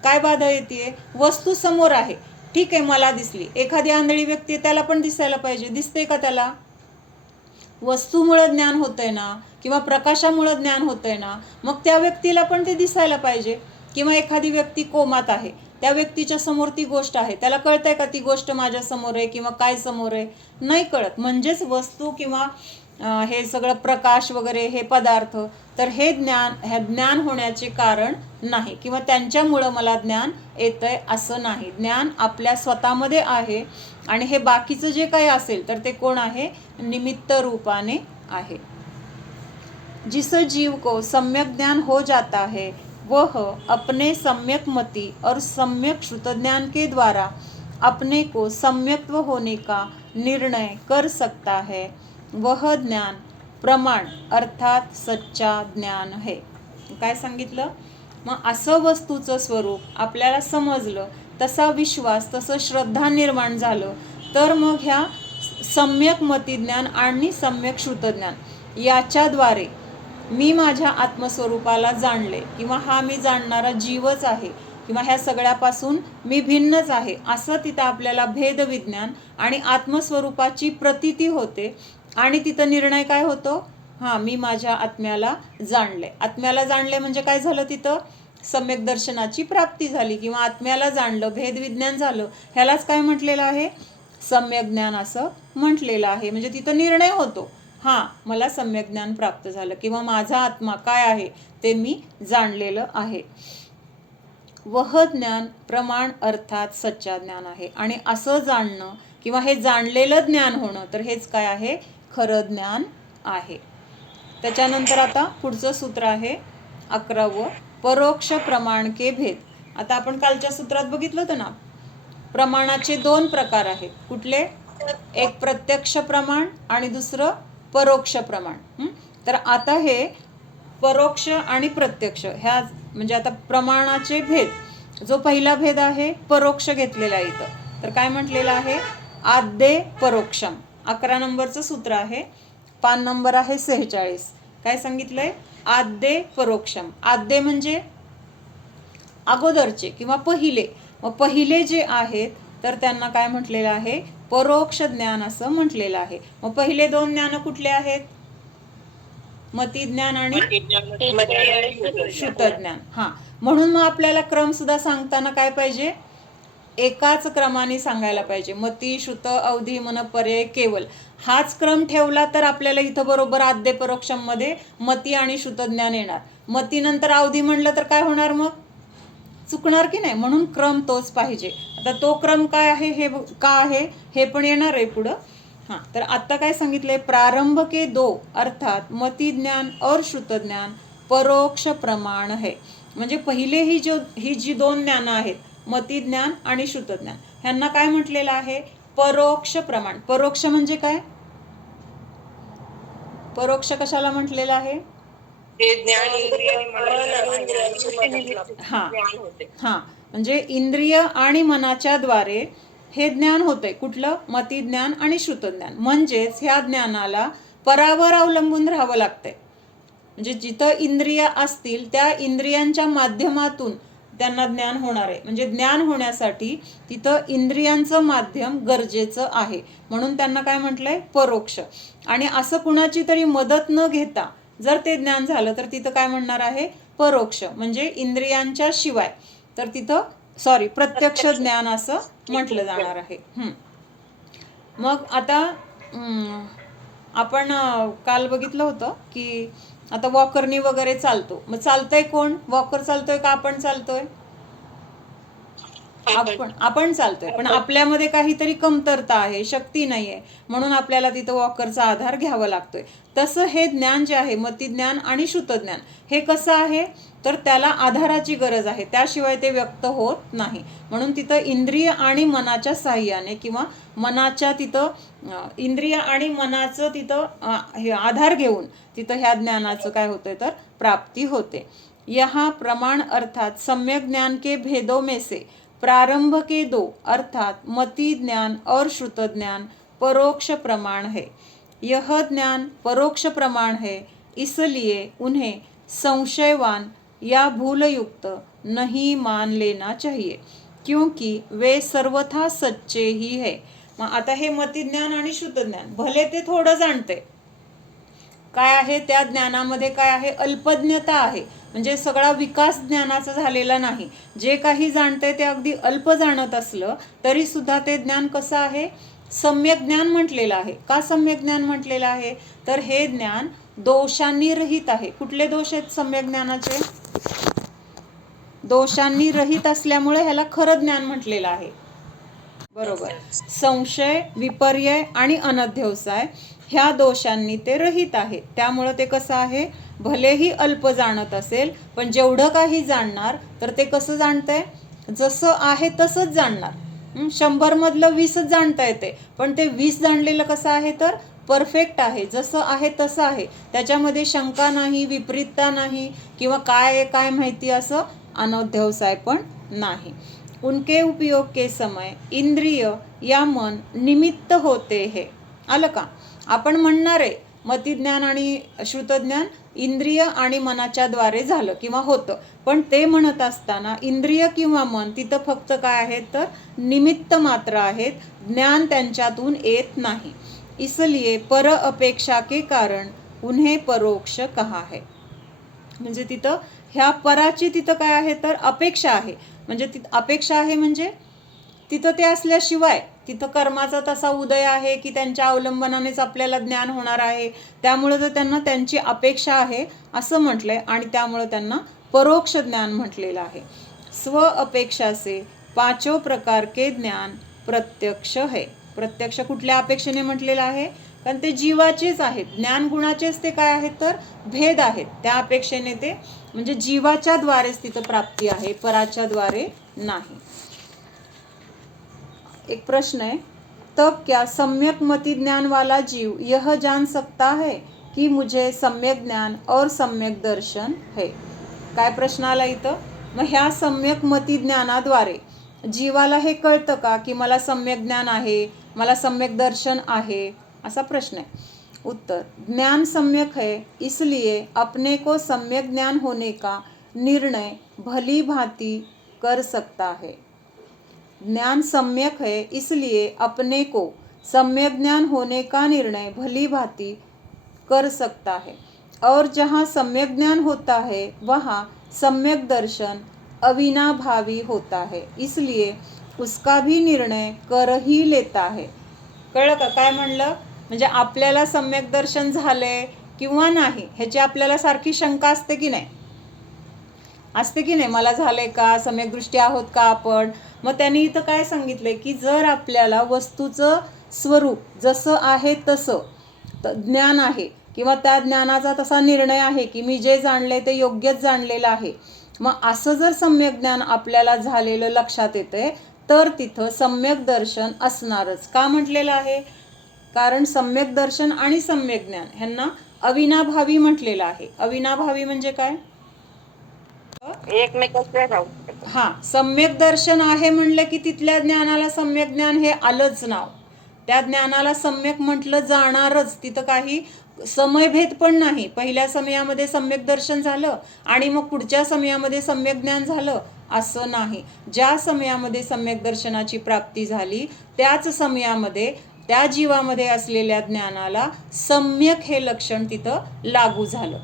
काय बाधा येते? वस्तू समोर आहे, ठीक आहे, मला दिसली. एखादी आंधळी व्यक्ती, त्याला पण दिसायला पाहिजे. दिसते का त्याला? वस्तूमुळं ज्ञान होतंय ना किंवा प्रकाशामुळं ज्ञान होतंय ना, मग त्या व्यक्तीला पण ते दिसायला पाहिजे. किंवा एखादी व्यक्ती कोमात आहे, त्या व्यक्तीच्या समोर ती गोष्ट आहे, त्याला कळतंय का ती गोष्ट माझ्या समोर आहे किंवा काय समोर आहे? नाही कळत. म्हणजेच वस्तू किंवा हे सगळं प्रकाश वगैरे हे पदार्थ, तर हे ज्ञान होण्याचे कारण नाही किंवा त्यांच्यामुळं मला ज्ञान येतंय असं नाही. ज्ञान आपल्या स्वतःमध्ये आहे आणि हे बाकीचं जे काही असेल तर ते कोण आहे? निमित्त रूपाने आहे. जिस जीव को सम्यक ज्ञान हो जाता है वह अपने सम्यक मति और सम्यक श्रुत ज्ञान के द्वारा अपने को सम्यक्त्व होने का निर्णय कर सकता है. वह ज्ञान प्रमाण अर्थात सच्चा ज्ञान है. काय सांगितलं? मग असं वस्तूचं स्वरूप आपल्याला समजलं, तसा विश्वास, तसं श्रद्धा निर्माण झालं तर मग ह्या सम्यक मतिज्ञान आणि सम्यक श्रुतज्ञान याच्याद्वारे मी माझ्या आत्मस्वरूपाला जाणले किंवा हा मी जाणणारा जीवच आहे किंवा ह्या सगळ्यापासून मी भिन्नच आहे असं तिथं आपल्याला भेदविज्ञान आणि आत्मस्वरूपाची प्रतीती होते. आणि तिथं निर्णय काय होतो? मी माझ्या आत्म्याला जाणले. आत्म्याला जाणले म्हणजे काय झालं? तिथं सम्यक दर्शनाची प्राप्ती झाली किंवा आत्म्याला जाणलं, भेदविज्ञान झालं. ह्यालाच काय म्हटलेलं आहे? सम्यक ज्ञान असं म्हटलेलं आहे. म्हणजे तिथं निर्णय होतो, हां मला सम्यक ज्ञान प्राप्त झालं किंवा माझा आत्मा काय आहे ते मी जाणलेलं आहे. वह ज्ञान प्रमाण अर्थात सच्चा ज्ञान आहे. आणि असं जाणणं किंवा हे जाणलेलं ज्ञान होणं तर हेच काय आहे, खरं ज्ञान आहे. त्याच्यानंतर आता पुढचं सूत्र आहे 11वं, परोक्ष प्रमाण के भेद. आता आपण कालच्या सूत्रात बघितलं होतं ना, प्रमाणाचे 2 प्रकार आहेत. कुठले? एक प्रत्यक्ष प्रमाण आणि दुसरं परोक्ष प्रमाण. तर आता हे परोक्ष आणि प्रत्यक्ष ह्या म्हणजे आता प्रमाणाचे भेद, जो पहिला भेद आहे परोक्ष घेतलेला आहे इथं. तर काय म्हटलेलं आहे, आद्ये परोक्षम. 11 नंबरचं सूत्र आहे, पान नंबर आहे 46. काय सांगितलंय, आद्ये परोक्षम. आद्ये म्हणजे अगोदरचे किंवा पहिले. मग पहिले जे आहेत तर त्यांना काय म्हटलेलं आहे, परोक्ष ज्ञान असं म्हटलेलं आहे. मग पहिले 2 ज्ञान कुठले आहेत, मती ज्ञान आणि श्रुत ज्ञान. हां, म्हणून मग आपल्याला क्रम सुद्धा सांगताना काय पाहिजे, एकाच क्रमाने सांगायला पाहिजे. मती, श्रुत, अवधी, मन, पर्याय, केवल हाच क्रम ठेवला तर आपल्याला इथं बरोबर आद्य परोक्षम मध्ये मती आणि श्रुत ज्ञान येणार. मती नंतर अवधी म्हणलं तर काय होणार, मग चुकणार की नाही. म्हणून क्रम तोच पाहिजे. आता तो क्रम काय आहे, हे का आहे हे पण येणार आहे पुढं. हां, तर आत्ता काय सांगितलंय, प्रारंभ के 2 अर्थात मती ज्ञान और श्रुत ज्ञान परोक्ष प्रमाण है. म्हणजे पहिले ही जी 2 ज्ञान आहेत, मती ज्ञान आणि श्रुत ज्ञान, ह्यांना काय म्हटलेलं आहे, परोक्ष प्रमाण. परोक्ष म्हणजे काय, परोक्ष कशाला म्हटलेलं आहे, हां म्हणजे इंद्रिय आणि मनाच्या द्वारे हे ज्ञान होतंय. कुठलं, मती ज्ञान आणि श्रुत ज्ञान. म्हणजेच ह्या ज्ञानाला परावर अवलंबून राहावं लागतंय. म्हणजे जिथं इंद्रिय असतील त्या इंद्रियांच्या माध्यमातून त्यांना ज्ञान होणार आहे. म्हणजे ज्ञान होण्यासाठी तिथं इंद्रियांचं माध्यम गरजेचं आहे. म्हणून त्यांना काय म्हटलंय, परोक्ष. आणि असं कुणाची तरी मदत न घेता जर ते ज्ञान झालं तर तिथं काय म्हणणार आहे, परोक्ष. म्हणजे इंद्रियांच्या शिवाय तर तिथं प्रत्यक्ष ज्ञान असं म्हटलं जाणार आहे. मग आता आपण काल बघितलं होतं की आता वॉकरनी वगैरे चालतो. मग चालतंय कोण, वॉकर चालतोय का आपण चालतोय, आपण चालतोय. पण आपल्यामध्ये काहीतरी कमतरता आहे, शक्ती नाहीये, म्हणून आपल्याला तिथं वॉकरचा आधार घ्यावा लागतोय. तसं हे ज्ञान जे आहे, मती ज्ञान आणि श्रुत ज्ञान, हे कसं आहे तर त्याला आधाराची गरज आहे, त्याशिवाय ते व्यक्त होत नाही. म्हणून तिथं इंद्रिय आणि मनाच्या साह्याने किंवा मनाच्या तिथं इंद्रिय आणि मनाचं तिथं हे आधार घेऊन तिथं ह्या ज्ञानाचं काय होतंय तर प्राप्ती होते. यहाँ प्रमाण अर्थात सम्यक ज्ञान के भेदों में से प्रारंभ के 2 अर्थात मति ज्ञान और श्रुत ज्ञान परोक्ष प्रमाण है. यह ज्ञान परोक्ष प्रमाण है, इसलिए उन्हें संशयवान या भूलयुक्त नहीं मान लेना चाहिए, क्योंकि वे सर्वथा सच्चे ही है. मग आता हे मती ज्ञान आणि श्रुत ज्ञान भले ते थोडं जाणते, काय आहे त्या ज्ञानामध्ये काय आहे, अल्पज्ञता आहे. म्हणजे सगळा विकास ज्ञानाचा झालेला नाही. जे काही जाणते ते अगदी अल्प जाणत असलं तरी सुद्धा ते ज्ञान कसं आहे, सम्यक ज्ञान म्हटलेलं आहे. का सम्यक ज्ञान म्हटलेलं आहे तर हे ज्ञान दोषांनी रहित आहे. कुठले दोष आहेत सम्यक ज्ञानाचे, दोषांनी रहित असल्यामुळे ह्याला खरं ज्ञान म्हटलेलं आहे. बरोबर, संशय, विपर्यय आणि अनध्यवसाय ह्या दोषांनी ते रहित आहे. त्यामुळं ते कसं आहे, भलेही अल्प जाणत असेल पण जेवढं काही जाणणार तर ते कसं जाणतंय, जसं आहे तसंच जाणणार. 100 मधलं 20च जाणता येते, पण ते 20 जाणलेलं कसं आहे तर परफेक्ट आहे, जसं आहे तसं आहे. त्याच्यामध्ये शंका नाही, विपरीतता नाही किंवा काय काय माहिती असं अनध्यवसाय पण नाही. उनके उपयोग के समय इंद्रिय या मन निमित्त होते है. आलं का, आपण म्हणणार आहे मतिज्ञान आणि श्रुतज्ञान इंद्रिय आणि मनाच्या द्वारे झालं किंवा होतं, पण ते म्हणत असताना इंद्रिय किंवा मन तिथं फक्त काय आहेत तर निमित्त मात्र आहेत, ज्ञान त्यांच्यातून येत नाही. इसलिए पर अपेक्षा के कारण उन्हें परोक्ष कहा है. म्हणजे तिथं ह्या पराची तिथं काय आहे तर अपेक्षा आहे. म्हणजे तिथं अपेक्षा आहे म्हणजे तिथं ते असल्याशिवाय तिथं कर्माचा तसा उदय आहे की त्यांच्या अवलंबनानेच आपल्याला ज्ञान होणार आहे, त्यामुळे तर त्यांना त्यांची अपेक्षा आहे असं म्हटलंय आणि त्यामुळे त्यांना परोक्ष ज्ञान म्हटलेलं आहे. स्व अपेक्षा से पाचों प्रकार के ज्ञान प्रत्यक्ष है. प्रत्यक्ष कुठल्या अपेक्षेने म्हटलेलं आहे? कारण ते जीवाचेच आहेत, ज्ञान गुणाचेच ते काय आहेत तर भेद आहेत. त्या अपेक्षेने ते म्हणजे जीवाच्या द्वारेच तिथं प्राप्ती आहे, पराच्या द्वारे नाही. एक प्रश्न है, तब क्या सम्यक मति ज्ञान वाला जीव यह जान सकता है कि मुझे सम्यक ज्ञान और सम्यक दर्शन है? काय प्रश्न आला इथं? मग ह्या सम्यक मति ज्ञानाद्वारे जीवाला हे कळतं का की मला सम्यक ज्ञान आहे, मला सम्यक दर्शन आहे, असा प्रश्न आहे. उत्तर, ज्ञान सम्यक है इसलिए अपने को सम्यक ज्ञान होने का निर्णय भली भांति कर सकता है. ज्ञान सम्यक है इसलिए अपने को सम्यक ज्ञान होने का निर्णय भली भांति कर सकता है, और जहाँ सम्यक ज्ञान होता है वहाँ सम्यक दर्शन अविनाभावी होता है, इसलिए उसका भी निर्णय कर ही लेता है. कळलं का काय म्हणलं? म्हणजे आपल्याला सम्यक दर्शन झाले किंवा नाही ह्याची आपल्याला सारखी शंका असते की नाही? असते की नाही? मला झाले का, सम्यक दृष्टी आहोत का आपण? मग त्यांनी इथं काय सांगितलंय की जर आपल्याला वस्तूचं स्वरूप जसं आहे तसं ज्ञान आहे किंवा त्या ज्ञानाचा तसा निर्णय आहे की मी जे जाणले ते योग्यच जाणलेलं आहे, मग असं जर सम्यक ज्ञान आपल्याला झालेलं लक्षात येतंय तर तिथं सम्यक दर्शन असणारच. का म्हटलेलं आहे? कारण सम्यक दर्शन आणि सम्यक ज्ञान ह्यांना अविनाभावी म्हटलेलं आहे. अविनाभावी म्हणजे काय? एकमेकांचे राहू. हा, सम्यक दर्शन आहे म्हणलं की तिथल्या ज्ञानाला सम्यक ज्ञान हे आलंच नाव. त्या ज्ञानाला सम्यक म्हटलं जाणारच. तिथं काही समयभेद पण नाही. पहिल्या समयामध्ये सम्यक दर्शन झालं आणि मग पुढच्या समयामध्ये सम्यक ज्ञान झालं असं नाही. ज्या समयामध्ये सम्यक दर्शनाची प्राप्ती झाली त्याच समयामध्ये त्या जीवामध्ये असलेल्या ज्ञानाला सम्यक हे लक्षण तिथं लागू झालं.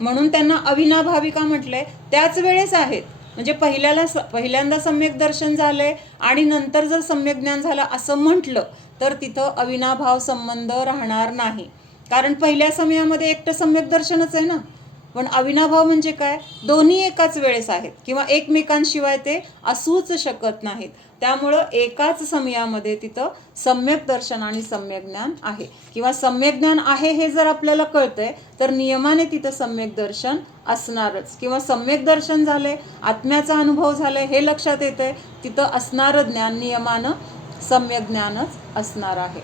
म्हणून त्यांना अविनाभावी का म्हटलंय? त्याच वेळेस आहेत. म्हणजे पहिल्यांदा सम्यक दर्शन झालंय आणि नंतर जर सम्यक ज्ञान झालं असं म्हटलं तर तिथं अविनाभाव संबंध राहणार नाही. कारण पहिल्या समयामध्ये एकटं सम्यक दर्शनच आहे ना. पण अविनाभाव म्हणजे काय? दोन्ही एकाच वेळेस आहेत किंवा एकमेकांशिवाय ते असूच शकत नाहीत. त्यामुळं एकाच समयामध्ये तिथं सम्यक दर्शन आणि सम्यक ज्ञान आहे किंवा सम्यक ज्ञान आहे हे जर आपल्याला कळतंय तर नियमाने तिथं सम्यक दर्शन असणारच. किंवा सम्यक दर्शन झाले, आत्म्याचा अनुभव झालाय हे लक्षात येतंय, तिथं असणारं ज्ञान नियमानं सम्यक ज्ञानच असणार आहे.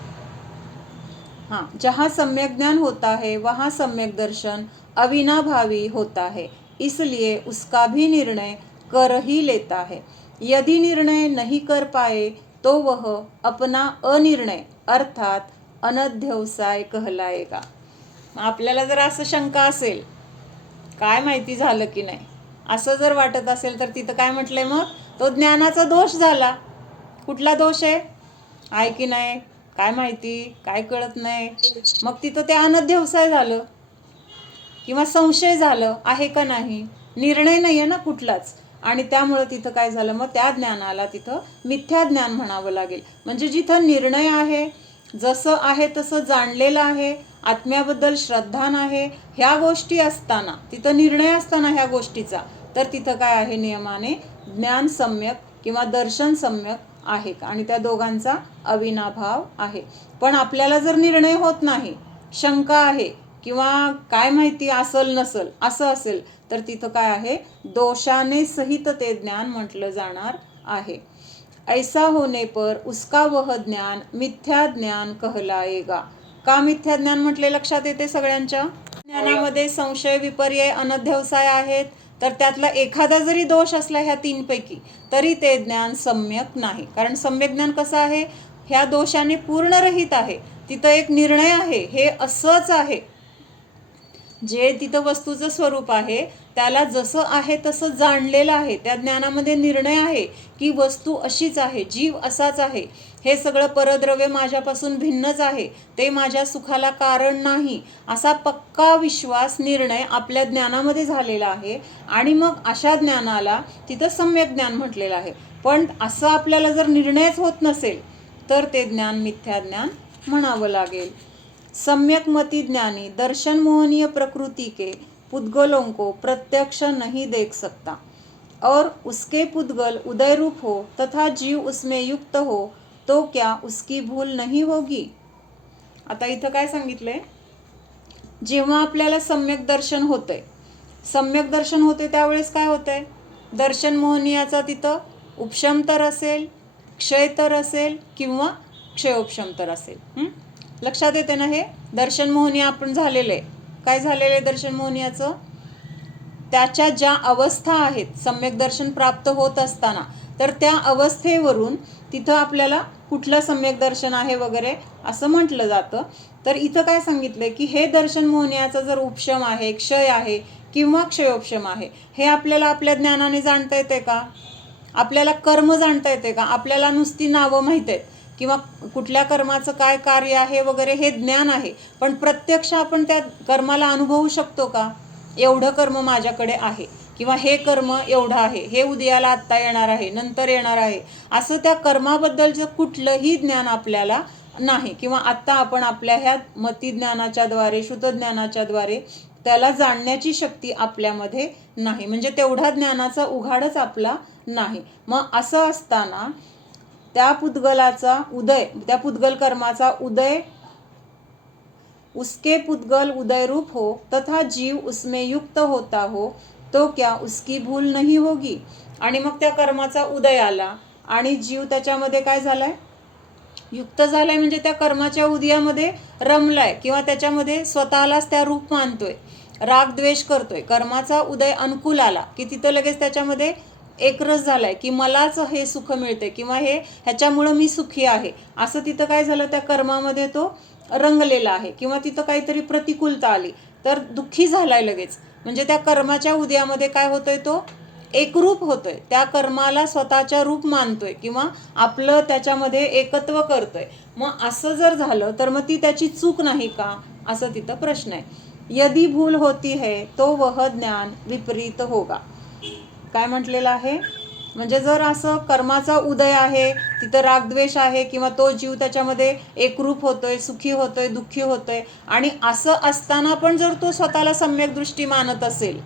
हाँ, जहाँ सम्यक ज्ञान होता है वहाँ सम्यक दर्शन अविनाभावी होता है, इसलिए उसका भी निर्णय कर ही लेता है. यदि निर्णय नहीं कर पाए तो वह अपना अनिर्णय अर्थात अनध्यवसाय कहलाएगा. आपल्याला जर असं शंका असेल, काय माहिती झालं की नाही असं जर वाटत असेल तर तिथं काय म्हटलंय? मग तो ज्ञानाचा दोष झाला. कुठला दोष आहे की नाही? काय माहिती, काय कळत नाही. मग तिथं ते अनध्यवसाय झालं किंवा संशय झालं आहे का नाही, निर्णय नाही आहे ना कुठलाच. आणि त्यामुळं तिथं काय झालं? मग त्या ज्ञानाला तिथं मिथ्या ज्ञान म्हणावं लागेल. म्हणजे जिथं निर्णय आहे, जसं आहे तसं जाणलेलं आहे, आत्म्याबद्दल श्रद्धा आहे, ह्या गोष्टी असताना, तिथं निर्णय असताना ह्या गोष्टीचा, तर तिथं काय आहे? नियमाने ज्ञान सम्यक किंवा दर्शन सम्यक आहे आणि त्या दोघांचा अविनाभाव आहे. पण आपल्याला जर निर्णय होत नाही, शंका आहे किंवा काय माहिती असल नसल असं असेल तर तिथं काय आहे? दोषाने सहित ते ज्ञान म्हटलं जाणार आहे. ऐसा होने पर उसका वह ज्ञान मिथ्या ज्ञान कहलाएगा. का मिथ्या ज्ञान म्हटले लक्षात येते सगळ्यांच्या? ज्ञानामध्ये संशय, विपर्यय, अनध्यवसाय आहेत, तर त्यातला एखादा जरी दोष असला ह्या तीनपैकी तरी ते ज्ञान सम्यक नाही. कारण सम्यक ज्ञान कसं आहे? ह्या दोषाने पूर्ण रहित आहे. तिथं एक निर्णय आहे, हे असंच आहे. जे तिथं वस्तूचं स्वरूप आहे त्याला जसं आहे तसं जाणलेलं आहे. त्या ज्ञानामध्ये निर्णय आहे की वस्तू अशीच आहे, जीव असाच आहे, हे सगळं परद्रव्य माझ्यापासून भिन्नच आहे, ते माझ्या सुखाला कारण नाही, असा पक्का विश्वास, निर्णय आपल्या ज्ञानामध्ये झालेला आहे. आणि मग अशा ज्ञानाला तिथं सम्यक ज्ञान म्हटलेलं आहे. पण असं आपल्याला जर निर्णयच होत नसेल तर ते ज्ञान मिथ्या ज्ञान म्हणावं लागेल. सम्यक मति ज्ञानी दर्शन मोहनीय प्रकृति के पुद्गलों को प्रत्यक्ष नहीं देख सकता और उसके पुद्गल उदय रूप हो तथा जीव उसमें युक्त हो तो क्या उसकी भूल नहीं होगी. आता इथं काय सांगितलंय, जेव्हा आपल्याला सम्यक दर्शन होतंय, सम्यक दर्शन होते त्यावेळेस काय होतंय, दर्शन मोहनीयाचा तिथं उपशम तर असेल, क्षय तर असेल किंवा क्षयोपशम तर असेल. लक्षात येते ना. हे दर्शन मोहनीय आपण झालेलं आहे. काय झालेलं आहे दर्शन मोहनीयाचं, त्याच्या ज्या अवस्था आहेत सम्यक दर्शन प्राप्त होत असताना, तर त्या अवस्थेवरून तिथं आपल्याला कुठलं सम्यक दर्शन आहे वगैरे असं म्हटलं जातं. तर इथं काय सांगितलंय की हे दर्शन मोहनीयाचा जर उपशम आहे, क्षय आहे किंवा क्षयोपशम आहे, हे आपल्याला आपल्या ज्ञानाने जाणता येते का, आपल्याला कर्म जाणता येते का, आपल्याला नुसती नावं माहीत आहेत किंवा कुठल्या कर्माचं काय कार्य आहे वगैरे हे ज्ञान आहे, पण प्रत्यक्ष आपण त्या कर्माला अनुभवू शकतो का, एवढं कर्म माझ्याकडे आहे किंवा हे कर्म एवढं आहे, हे उद्याला आत्ता येणार आहे, नंतर येणार आहे, असं त्या कर्माबद्दलचं कुठलंही ज्ञान आपल्याला नाही. किंवा आत्ता आपण आपल्या ह्या मतिज्ञानाच्या द्वारे, श्रुतज्ञानाच्या द्वारे त्याला जाणण्याची शक्ती आपल्यामध्ये नाही. म्हणजे तेवढा ज्ञानाचा उघाडच आपला नाही. मग असं असताना त्या पुद्गलाचा उदय, त्या पुद्गल कर्माचा उदय, उसके पुद्गल उदय रूप हो तथा जीव उसमें युक्त होता हो तो क्या उसकी भूल नहीं होगी. आणि मग त्या कर्माचा उदय आला आणि जीव त्याच्यामध्ये काय झालाय, युक्त झालाय, म्हणजे त्या कर्माच्या उदयामध्ये रमलाय किंवा त्याच्यामध्ये स्वतःलाच त्या रूप मानतोय, राग द्वेष करतोय. कर्माचा उदय अनुकूल आला की तिथं लगेच त्याच्यामध्ये एकरस झालाय की मलाच हे सुख मिळते किंवा ह्याच्यामुळं मी सुखी आहे, असं तिथं काय झालं, त्या कर्मामध्ये तो रंगलेला आहे. किंवा तिथं काहीतरी प्रतिकूलता आली तर दुःखी झालाय लगेच. म्हणजे त्या कर्माच्या उदयामध्ये काय होतोय, तो एकरूप होतोय, त्या कर्माला स्वतःच्या रूप मानतोय किंवा आपलं त्याच्यामध्ये एकत्व करतोय. मग असं जर झालं तर मग ती त्याची चूक नाही का, असं तिथं प्रश्न आहे. यदि भूल होती है तो वह ज्ञान विपरीत होगा. काय म्हटलेलं आहे, म्हणजे जर असं कर्माचा उदय आहे, तिथं रागद्वेष आहे किंवा तो जीव त्याच्यामध्ये एकरूप होतोय, सुखी होतोय, दुःखी होतोय, आणि असं असताना पण जर तो स्वतःला सम्यक दृष्टी मानत असेल,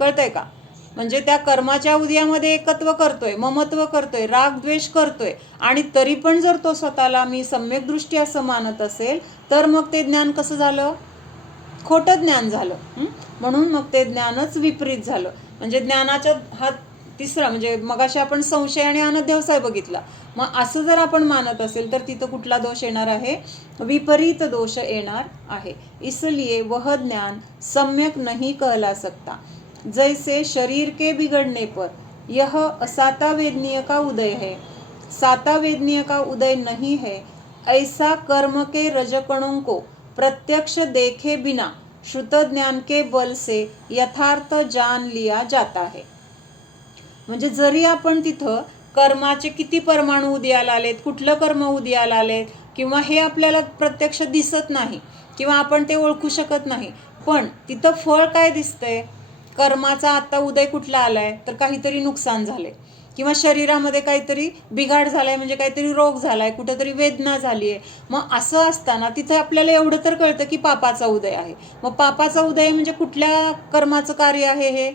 कळतंय का, म्हणजे त्या कर्माच्या उदयामध्ये एकत्व करतोय, ममत्व करतोय, रागद्वेष करतोय, आणि तरी पण जर तो स्वतःला मी सम्यक दृष्टी असं मानत असेल, तर मग ते ज्ञान कसं झालं, खोटं ज्ञान झालं. म्हणून मग ते ज्ञानच विपरीत झालं. म्हणजे ज्ञानाचा हा तिसरा, म्हणजे मगाशी आपण संशय आणि अनध्यवसाय बघितला. मग असं जर आपण मानत असेल तर तिथं कुठला दोष येणार आहे, विपरीत दोष येणार आहे. इसलिए वह ज्ञान सम्यक नहीं कहला सकता. जैसे शरीर के बिगड़ने पर यह असाता वेदनीय का उदय है, साता वेदनीय का उदय नहीं है, ऐसा कर्म के रजकणों को प्रत्यक्ष देखे बिना श्रुत ज्ञान के बल से यथार्थ जान लिया जाता है. म्हणजे जरी आपण तिथं कर्माचे किती परमाणू उदयाला आलेत, कुठलं कर्म उदयाला आलेत, किंवा हे आपल्याला प्रत्यक्ष दिसत नाही किंवा आपण ते ओळखू शकत नाही, पण तिथं फळ काय दिसतंय, कर्माचा आता उदय कुठला आलाय, तर काहीतरी नुकसान झाले किंवा शरीरामध्ये काहीतरी बिघाड झालाय, म्हणजे काहीतरी रोग झालाय, कुठंतरी वेदना झाली आहे. मग असं असताना तिथं आपल्याला एवढं तर कळतं की पापाचा उदय आहे. मग पापाचा उदय म्हणजे कुठल्या कर्माचं कार्य आहे, हे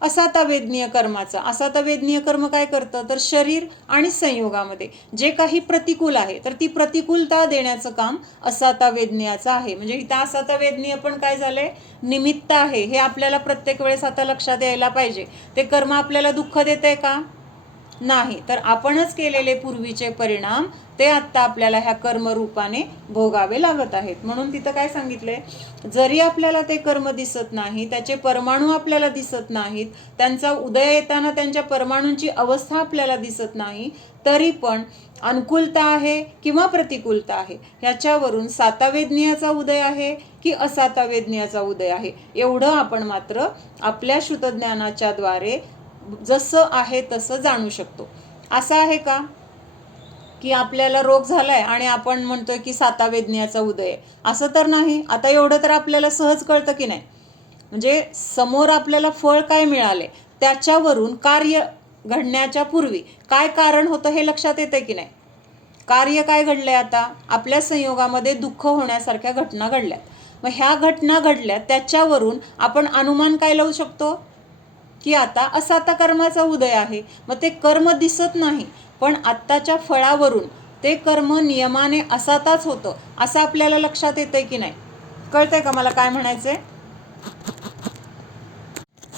असातावेदनीय कर्माचा. असातावेदनीय कर्म काय करतं, तर शरीर आणि संयोगामध्ये जे काही प्रतिकूल आहे, तर ती प्रतिकूलता देण्याचं काम असातावेदनीयाचं आहे. म्हणजे इथं असातावेदनीय पण काय झालंय, निमित्त आहे. हे आपल्याला प्रत्येक वेळेस आता लक्षात यायला पाहिजे. ते कर्म आपल्याला दुःख देतंय का, नाही, तर आपणच केलेले पूर्वीचे परिणाम ते आत्ता आपल्याला ह्या कर्मरूपाने भोगावे लागत आहेत. म्हणून तिथं काय सांगितलंय, जरी आपल्याला ते कर्म दिसत नाही, त्याचे परमाणू आपल्याला दिसत नाहीत, त्यांचा उदय येताना त्यांच्या परमाणूंची अवस्था आपल्याला दिसत नाही, तरी पण अनुकूलता आहे किंवा प्रतिकूलता आहे, ह्याच्यावरून सातावेदनीयाचा उदय आहे की असातावेदनीयाचा उदय आहे, एवढं आपण मात्र आपल्या श्रुतज्ञानाच्या द्वारे जसं आहे तसं जाणू शकतो. असं आहे का की आपल्याला रोग झालाय आणि आपण म्हणतोय की सातावेदनीयाचा उदय, असं तर नाही. आता एवढं तर आपल्याला सहज कळतं की नाही, म्हणजे समोर आपल्याला फळ काय मिळाले, त्याच्यावरून कार्य घडण्याच्या पूर्वी काय कारण होतं हे लक्षात येतं की नाही. कार्य काय घडलंय आता? आपल्या संयोगामध्ये दुःख होण्यासारख्या घटना घडल्यात. मग ह्या घटना घडल्यात त्याच्यावरून आपण अनुमान काय लावू शकतो की आता असाता कर्माचा उदय आहे. मग ते कर्म दिसत नाही, पण आत्ताच्या फळावरून ते कर्म नियमाने असाताच होतं असं आपल्याला लक्षात येतंय की नाही? कळतंय का मला काय म्हणायचंय?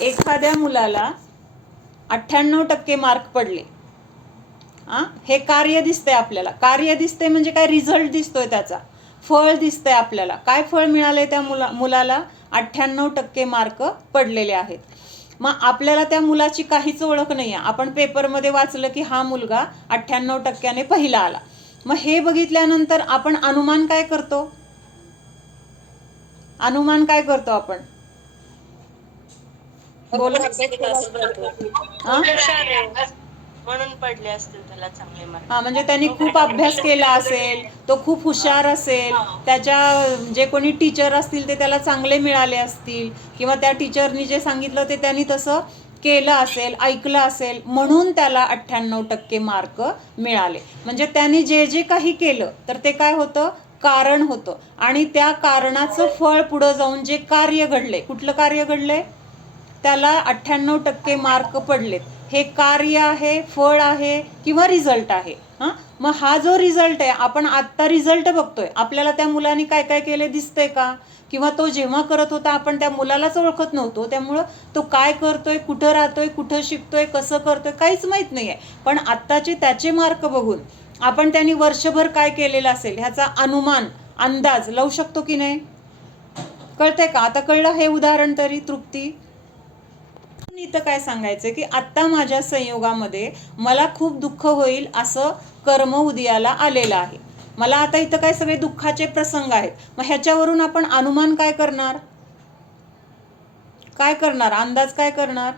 एखाद्या मुलाला 98% मार्क पडले, हे कार्य दिसतंय आपल्याला. कार्य दिसतंय म्हणजे काय? रिझल्ट दिसतोय, त्याचा फळ दिसतंय आपल्याला. काय फळ मिळालंय त्या मुलाला? 98% मार्क पडलेले आहेत. मग आपल्याला त्या मुलाची काहीच ओळख नाही आहे. आपण पेपरमध्ये वाचलं की हा मुलगा 98%ने पहिला आला. मग हे बघितल्यानंतर आपण अनुमान काय करतो? अनुमान काय करतो आपण? बोला. म्हणून पडले असतील त्याला चांगले मार्क. म्हणजे त्यांनी खूप अभ्यास केला असेल, तो खूप हुशार असेल, त्याच्या जे कोणी टीचर असतील ते त्याला चांगले मिळाले असतील, किंवा त्या टीचरनी जे सांगितलं ते त्यांनी तसं केलं असेल, ऐकलं असेल, म्हणून त्याला 98% मार्क मिळाले. म्हणजे त्यांनी जे जे काही केलं तर ते काय होतं? कारण होतं. आणि त्या कारणाचं फळ पुढं जाऊन जे कार्य घडले, कुठलं कार्य घडले? त्याला 98% मार्क पडलेत. हे कार्य आहे, फळ आहे किंवा रिझल्ट आहे. मग हा जो रिझल्ट आहे, आपण आत्ता रिझल्ट बघतोय. आपल्याला त्या मुलाने काय काय केले दिसतंय का? किंवा तो जेव्हा करत होता आपण त्या मुलालाच ओळखत नव्हतो, त्यामुळं तो काय करतोय, कुठं राहतोय, कुठं शिकतोय, कसं करतोय काहीच माहीत नाही आहे. पण आत्ताचे त्याचे मार्क बघून आपण त्यांनी वर्षभर काय केलेलं असेल ह्याचा अनुमान, अंदाज लावू शकतो की नाही? कळतंय का? आता कळलं हे उदाहरण तरी, तृप्ती? इथं काय सांगायचं की आत्ता माझ्या संयोगामध्ये मला खूप दुःख होईल असं कर्म उदयाला आलेलं आहे. मला आता इथं काय सगळे दुःखाचे प्रसंग आहेत. मग ह्याच्यावरून आपण अनुमान काय करणार? काय करणार? अंदाज काय करणार?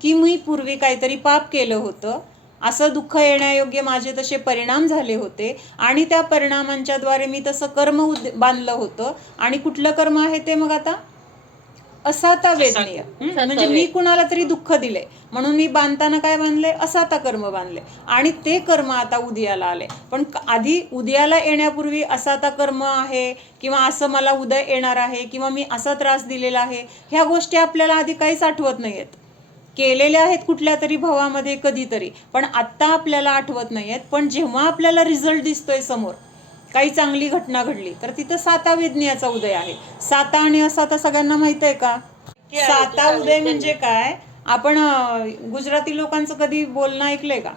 की मी पूर्वी काहीतरी पाप केलं होतं, असं दुःख येण्यायोग्य माझे तसे परिणाम झाले होते, आणि त्या परिणामांच्या द्वारे मी तसं कर्म बांधलं होतं. आणि कुठलं कर्म आहे ते मग आता? असाता वेदनीय. म्हणजे मी कुणाला तरी दुःख दिले म्हणून मी बांधताना काय बांधले? असाता कर्म बांधले, आणि ते कर्म आता उदयाला आले. पण आधी उदयाला येण्यापूर्वी असाता कर्म आहे, किंवा असं मला उदय येणार आहे, किंवा मी असा त्रास दिलेला आहे, ह्या गोष्टी आपल्याला आधी काहीच आठवत नाही आहेत. केलेल्या आहेत कुठल्या तरी भावामध्ये कधीतरी, पण आत्ता आपल्याला आठवत नाही आहेत. पण जेव्हा आपल्याला रिझल्ट दिसतोय समोर, काही चांगली घटना घडली, तर तिथं साता वेदनीयाचा उदय आहे. साता आणि असाता सगळ्यांना माहित आहे का? साता उदय म्हणजे काय? आपण गुजराती लोकांचं कधी बोलणं ऐकलंय का?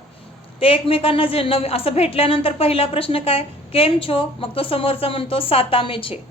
ते एकमेकांना जे असं भेटल्यानंतर पहिला प्रश्न काय? केम छो? मग तो समोरचा म्हणतो सातामे छे.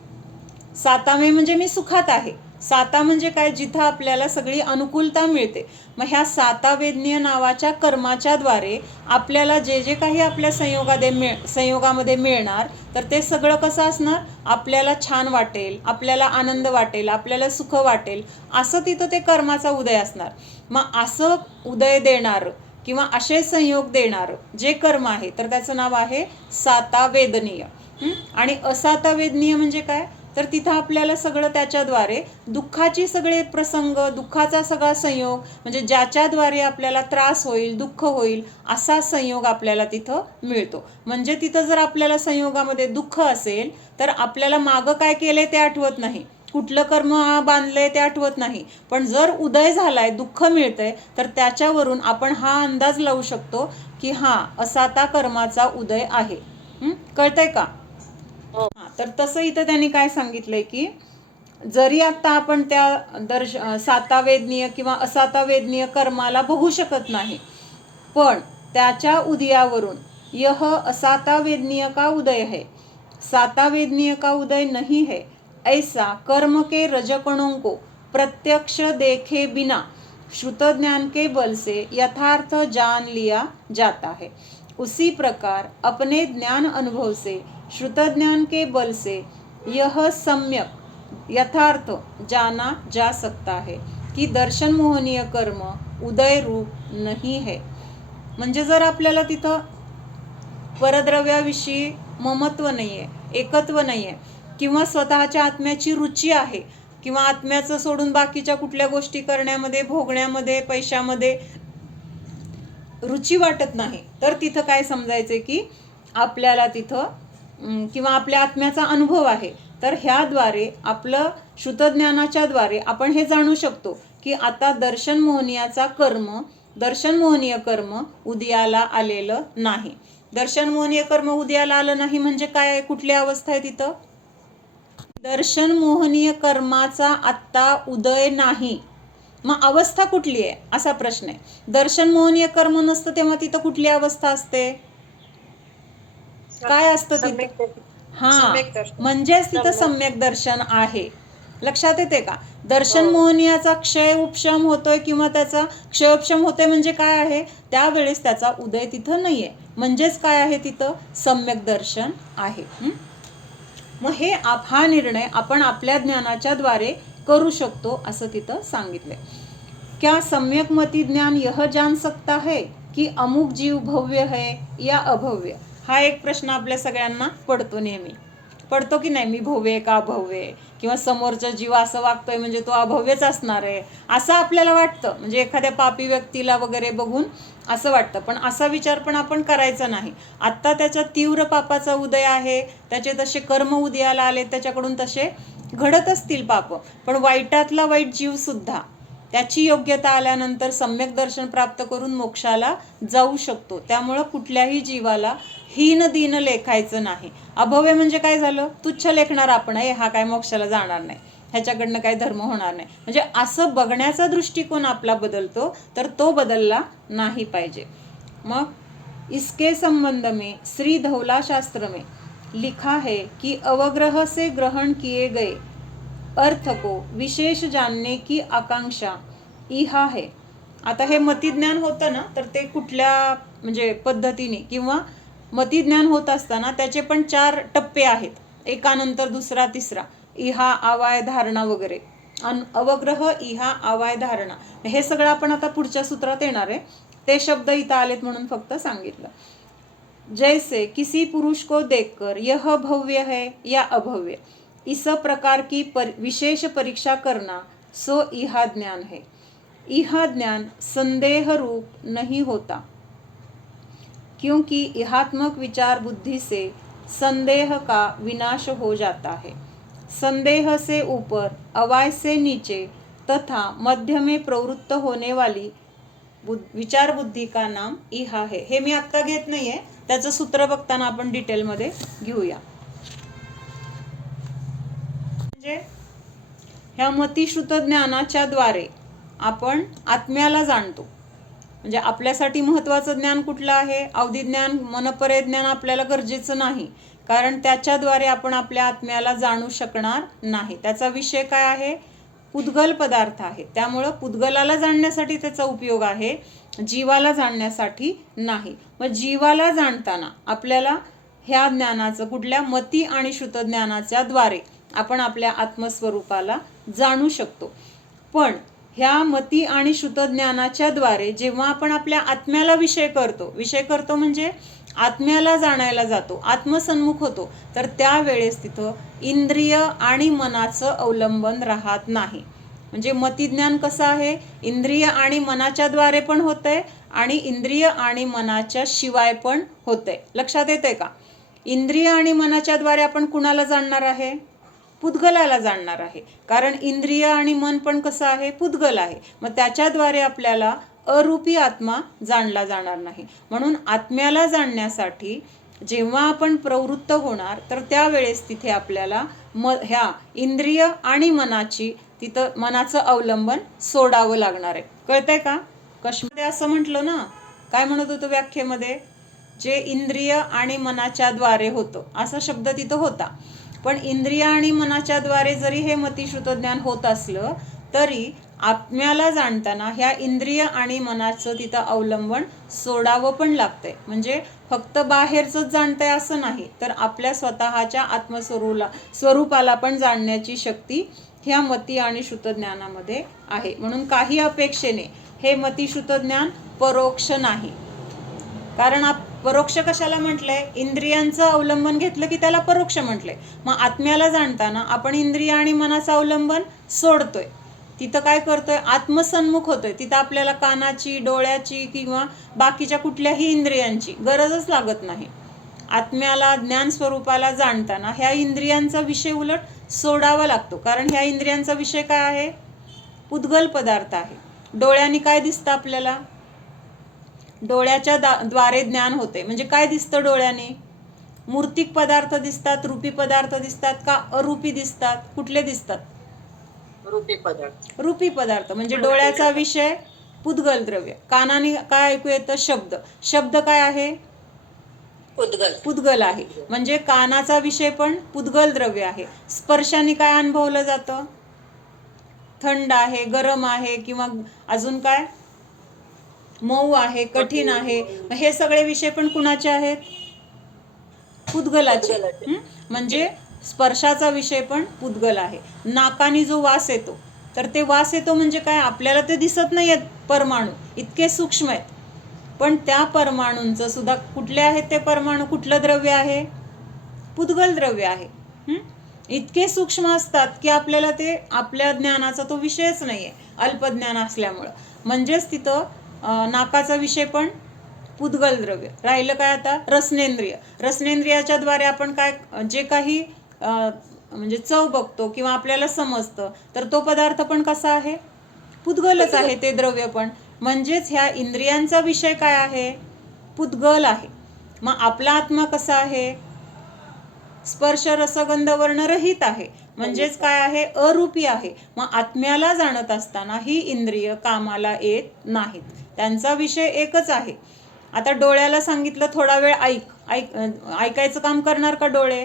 सातामे म्हणजे मी सुखात आहे. साता म्हणजे काय? जिथं आपल्याला सगळी अनुकूलता मिळते. मग ह्या साता वेदनीय नावाच्या कर्माच्या द्वारे आपल्याला जे जे काही आपल्या संयोगामध्ये मिळणार, तर ते सगळं कसं असणार? आपल्याला छान वाटेल, आपल्याला आनंद वाटेल, आपल्याला सुख वाटेल, असं तिथं ते कर्माचा उदय असणार. मग असं उदय देणारं किंवा असे संयोग देणारं जे कर्म आहे, तर त्याचं नाव आहे साता वेदनीय. आणि असाता वेदनीय म्हणजे काय? तर तिथं आपल्याला सगळं त्याच्याद्वारे दुःखाचे सगळे प्रसंग, दुःखाचा सगळा संयोग, म्हणजे ज्याच्याद्वारे आपल्याला त्रास होईल, दुःख होईल, असा संयोग आपल्याला तिथं मिळतो. म्हणजे तिथं जर आपल्याला संयोगामध्ये दुःख असेल तर आपल्याला मागं काय केलंय ते आठवत नाही, कुठलं कर्म बांधलंय ते आठवत नाही. पण जर उदय झालाय, दुःख मिळतंय, तर त्याच्यावरून आपण हा अंदाज लावू शकतो की हा असाता कर्माचा उदय आहे. कळतंय का? तर तसं इथं त्यांनी काय सांगितलंय की जरी आता आपण त्या साता वेदनीय किंवा असाता वेदनीय कर्माला बघू शकत नाही, पण त्याच्या उदयावरून यह असाता वेदनीय का उदय है, साता वेदनीय का उदय नहीं है, ऐसा कर्म के रजकणों को प्रत्यक्ष देखे बिना श्रुत ज्ञान के बल से यथार्थ जान लिया जाता है। उसी प्रकार अपने ज्ञान अनुभव से श्रुत ज्ञान के बल से यह सम्यक यथार्थ जाना जा सकता है कि दर्शन मोहनीय कर्म उदय रूप नहीं है। म्हणजे जर आपल्याला तिथं परद्रव्याविषयी ममत्व नाही आहे, एकत्व नाही आहे, किंवा स्वतःच्या आत्म्याची रुची आहे, किंवा आत्म्याचं सोडून बाकीच्या कुठल्या गोष्टी करण्यामध्ये, भोगण्यामध्ये, पैशामध्ये रुची वाटत नाही, तर तिथं काय समजायचं की आपल्याला तिथं किंवा आपल्या आत्म्याचा अनुभव आहे. तर ह्याद्वारे आपलं श्रुतज्ञानाच्या द्वारे आपण हे जाणू शकतो की आता दर्शन मोहनीय कर्म उदयाला आलेलं नाही. दर्शन मोहनीय कर्म उदयाला आलं नाही म्हणजे काय आहे, कुठली अवस्था आहे तिथं? दर्शन मोहनीय कर्माचा आत्ता उदय नाही. मग अवस्था कुठली आहे असा प्रश्न आहे. दर्शन मोहनीय कर्म नसतं तेव्हा तिथं कुठली अवस्था असते, काय असतं तिथं? हा, म्हणजेच तिथं सम्यक दर्शन आहे. लक्षात येते का? दर्शन मोहनीयाचा क्षय उपशम होतोय किंवा त्याचा क्षय उपशम होतोय म्हणजे काय आहे, त्यावेळेस त्याचा उदय तिथं नाहीये. म्हणजेच काय आहे तिथं? सम्यक दर्शन आहे. मग हा निर्णय आपण आपल्या ज्ञानाच्या द्वारे करू शकतो असं तिथं सांगितलंय. क्या सम्यक मती ज्ञान यह जान सकता है की अमुक जीव भव्य है या अभव्य? हा एक प्रश्न आपल्या सगळ्यांना पडतो, नेहमी पडतो की नाही, मी भव्य आहे का अभव्य आहे, किंवा समोरचा जीव असं वागतोय म्हणजे तो अभव्यच असणार आहे असं आपल्याला वाटतं. म्हणजे एखाद्या पापी व्यक्तीला वगैरे बघून असं वाटतं, पण असा विचार पण आपण करायचा नाही. आत्ता त्याच्या तीव्र पापाचा उदय आहे, त्याचे तसे कर्म उदयाला आले, त्याच्याकडून तसे घडत असतील पाप, पण वाईटातला वाईट जीव सुद्धा त्याची योग्यता आल्यानंतर सम्यक दर्शन प्राप्त करून मोक्षाला जाऊ शकतो. त्यामुळं कुठल्याही जीवाला हीन दीन लेखायचं नाही. अभव्य म्हणजे काय झालं, तुच्छ लेखणार आपण, आहे हा काय मोक्षाला जाणार नाही, ह्याच्याकडनं काही धर्म होणार नाही, म्हणजे असं बघण्याचा दृष्टिकोन आपला बदलतो, तर तो बदलला नाही पाहिजे. मग इसके संबंध में श्री धौला शास्त्र में लिखा है कि अवग्रह से ग्रहण किए गए अर्थ को विशेष जानने की आकांक्षा इहा है. आता हे मतिज्ञान होतं ना, तर ते कुठल्या म्हणजे पद्धतीने किंवा मतिज्ञान होत असताना त्याचे पण 4 टप्पे आहेत, एकानंतर दुसरा तिसरा, इहा आवाय धारणा वगैरे, अवग्रह इहा आवाय धारणा, हे सगळं आपण आता पुढच्या सूत्रात येणार आहे. ते शब्द इथं आलेत म्हणून फक्त सांगितलं. जैसे किसी पुरुष को देखकर यह भव्य है या अभव्य, इस प्रकार की विशेष परीक्षा करना सो इहा ज्ञान है. इहा ज्ञान संदेह रूप नहीं होता, क्योंकि इहात्मक विचार बुद्धि से संदेह का विनाश हो जाता है. संदेह से ऊपर, अवाय से नीचे तथा मध्य में प्रवृत्त होने वाली विचार बुद्धी का नाम इहा है. हे मी आत्ता घेत नाहीये, त्याचं सूत्र बघताना आपण डिटेलमध्ये घेऊया. म्हणजे ह्या मतिश्रुत ज्ञानाच्या द्वारे आपण आत्म्याला जाणतो. म्हणजे आपल्यासाठी महत्त्वाचं ज्ञान कुठलं आहे? अवधी ज्ञान, मनपरे ज्ञान आपल्याला गरजेचं नाही, कारण त्याच्याद्वारे आपण आपल्या आत्म्याला जाणू शकणार नाही. त्याचा विषय काय आहे? पुद्गल पदार्थ आहे. त्यामुळं पुद्गलाला जाणण्यासाठी त्याचा उपयोग आहे, जीवाला जाणण्यासाठी नाही. मग जीवाला जाणताना आपल्याला ह्या ज्ञानाचं, कुठल्या मती आणि श्रुत ज्ञानाच्या द्वारे आपण आपल्या आत्मस्वरूपाला जाणू शकतो. पण ह्या मती आणि श्रुत ज्ञानाच्या द्वारे जेव्हा आपण आपल्या आत्म्याला विषय करतो म्हणजे आत्म्याला जाणायला जातो, आत्मसन्मुख होतो, तर त्यावेळेस तिथं इंद्रिय आणि मनाचं अवलंबन राहत नाही. म्हणजे मतिज्ञान कसं आहे? इंद्रिय आणि मनाच्या द्वारे पण होतंय आणि इंद्रिय आणि मनाच्या शिवाय पण होतंय. लक्षात येतंय का? इंद्रिय आणि मनाच्या द्वारे आपण कुणाला जाणणार आहे? पुद्गलाला जाणणार आहे, कारण इंद्रिय आणि मन पण कसं आहे? पुद्गल आहे. मग त्याच्याद्वारे आपल्याला अरूपी आत्मा जाणला जाणार नाही. म्हणून आत्म्याला जाणण्यासाठी जेव्हा आपण प्रवृत्त होणार, तर त्यावेळेस तिथे आपल्याला ह्या इंद्रिय आणि मनाचं अवलंबन सोडावं लागणार आहे. कळतंय का? कश्मीर असं म्हटलं ना, काय म्हणत होतं व्याख्येमध्ये? जे इंद्रिय आणि मनाच्या द्वारे होतं, असा शब्द तिथं होता. पण इंद्रिय आणि मनाच्या द्वारे जरी हे मतिश्रुत ज्ञान होत असलं, तरी आत्म्याला जाणताना ह्या इंद्रिय आणि मनाचं तिथं अवलंबन सोडावं पण लागतंय. म्हणजे फक्त बाहेरचंच जाणतंय असं नाही, तर आपल्या स्वतःच्या स्वरूपाला पण जाणण्याची शक्ती ह्या मती आणि श्रुत ज्ञानामध्ये आहे. म्हणून काही अपेक्षेने हे मतिश्रुत ज्ञान परोक्ष नाही. कारण परोक्ष कशाला म्हटलंय? इंद्रियांचं अवलंबन घेतलं की त्याला परोक्ष म्हटलंय. मग आत्म्याला जाणताना आपण इंद्रिय आणि मनाचं अवलंबन सोडतोय, तिथं काय करतोय? आत्मसन्मुख होतोय. तिथं आपल्याला कानाची, डोळ्याची किंवा बाकीच्या कुठल्याही इंद्रियांची गरजच लागत नाही. आत्म्याला ज्ञान स्वरूपाला जाणताना ह्या इंद्रियांचा विषय उलट सोडावा लागतो. कारण ह्या इंद्रियांचा विषय काय आहे? पुद्गल पदार्थ आहे. डोळ्यांनी काय दिसतं आपल्याला? डोळ्याच्या द्वारे ज्ञान होते. म्हणजे काय दिसतं डोळ्याने? मूर्तिक पदार्थ दिसतात, रूपी पदार्थ दिसतात का अरूपी दिसतात? कुठले दिसतात? रूपी पदार्थ. म्हणजे डोळ्याचा विषय पुद्गल द्रव्य. कानाने काय ऐकू येतं? शब्द. शब्द काय आहे? पुद्गल आहे. म्हणजे कानाचा विषय पण पुद्गल द्रव्य आहे. स्पर्शाने काय अनुभवलं जातं? थंड आहे, गरम आहे, किंवा अजून काय? मऊ आहे, कठीण आहे. हे सगळे विषय पण कुणाचे आहेत? पुद्गलाचे. म्हणजे स्पर्शाचा विषय पण पुद्गल आहे. नाकाने जो वास येतो, तर ते वास येतो म्हणजे काय? आपल्याला ते दिसत नाही आहेत परमाणू, इतके सूक्ष्म आहेत. पण त्या परमाणूंचं सुद्धा कुठले आहेत ते परमाणू? कुठलं द्रव्य आहे? पुद्गल द्रव्य आहे. इतके सूक्ष्म असतात की आपल्याला ते आपल्या ज्ञानाचा तो विषयच नाही आहे, अल्पज्ञान असल्यामुळं. म्हणजेच तिथं नाकाचा विषय पण पुद्गल द्रव्य. राहिलं काय आता? रसनेंद्रिय. रसनेंद्रियाच्या द्वारे आपण काय जे काही म्हणजे चव बघतो किंवा आपल्याला समजतं, तर तो पदार्थ पण कसा आहे? पुद्गलच आहे ते द्रव्य पण. म्हणजेच ह्या इंद्रियांचा विषय काय आहे? पुद्गल आहे. मग आपला आत्मा कसा आहे? स्पर्श रसगंध वर्ण रहित आहे. म्हणजेच काय आहे? अरूपी आहे. मग आत्म्याला जाणत असताना ही इंद्रिय कामाला येत नाहीत, त्यांचा विषय एकच आहे. आता डोळ्याला सांगितलं थोडा वेळ ऐकायचं काम करणार का डोळे?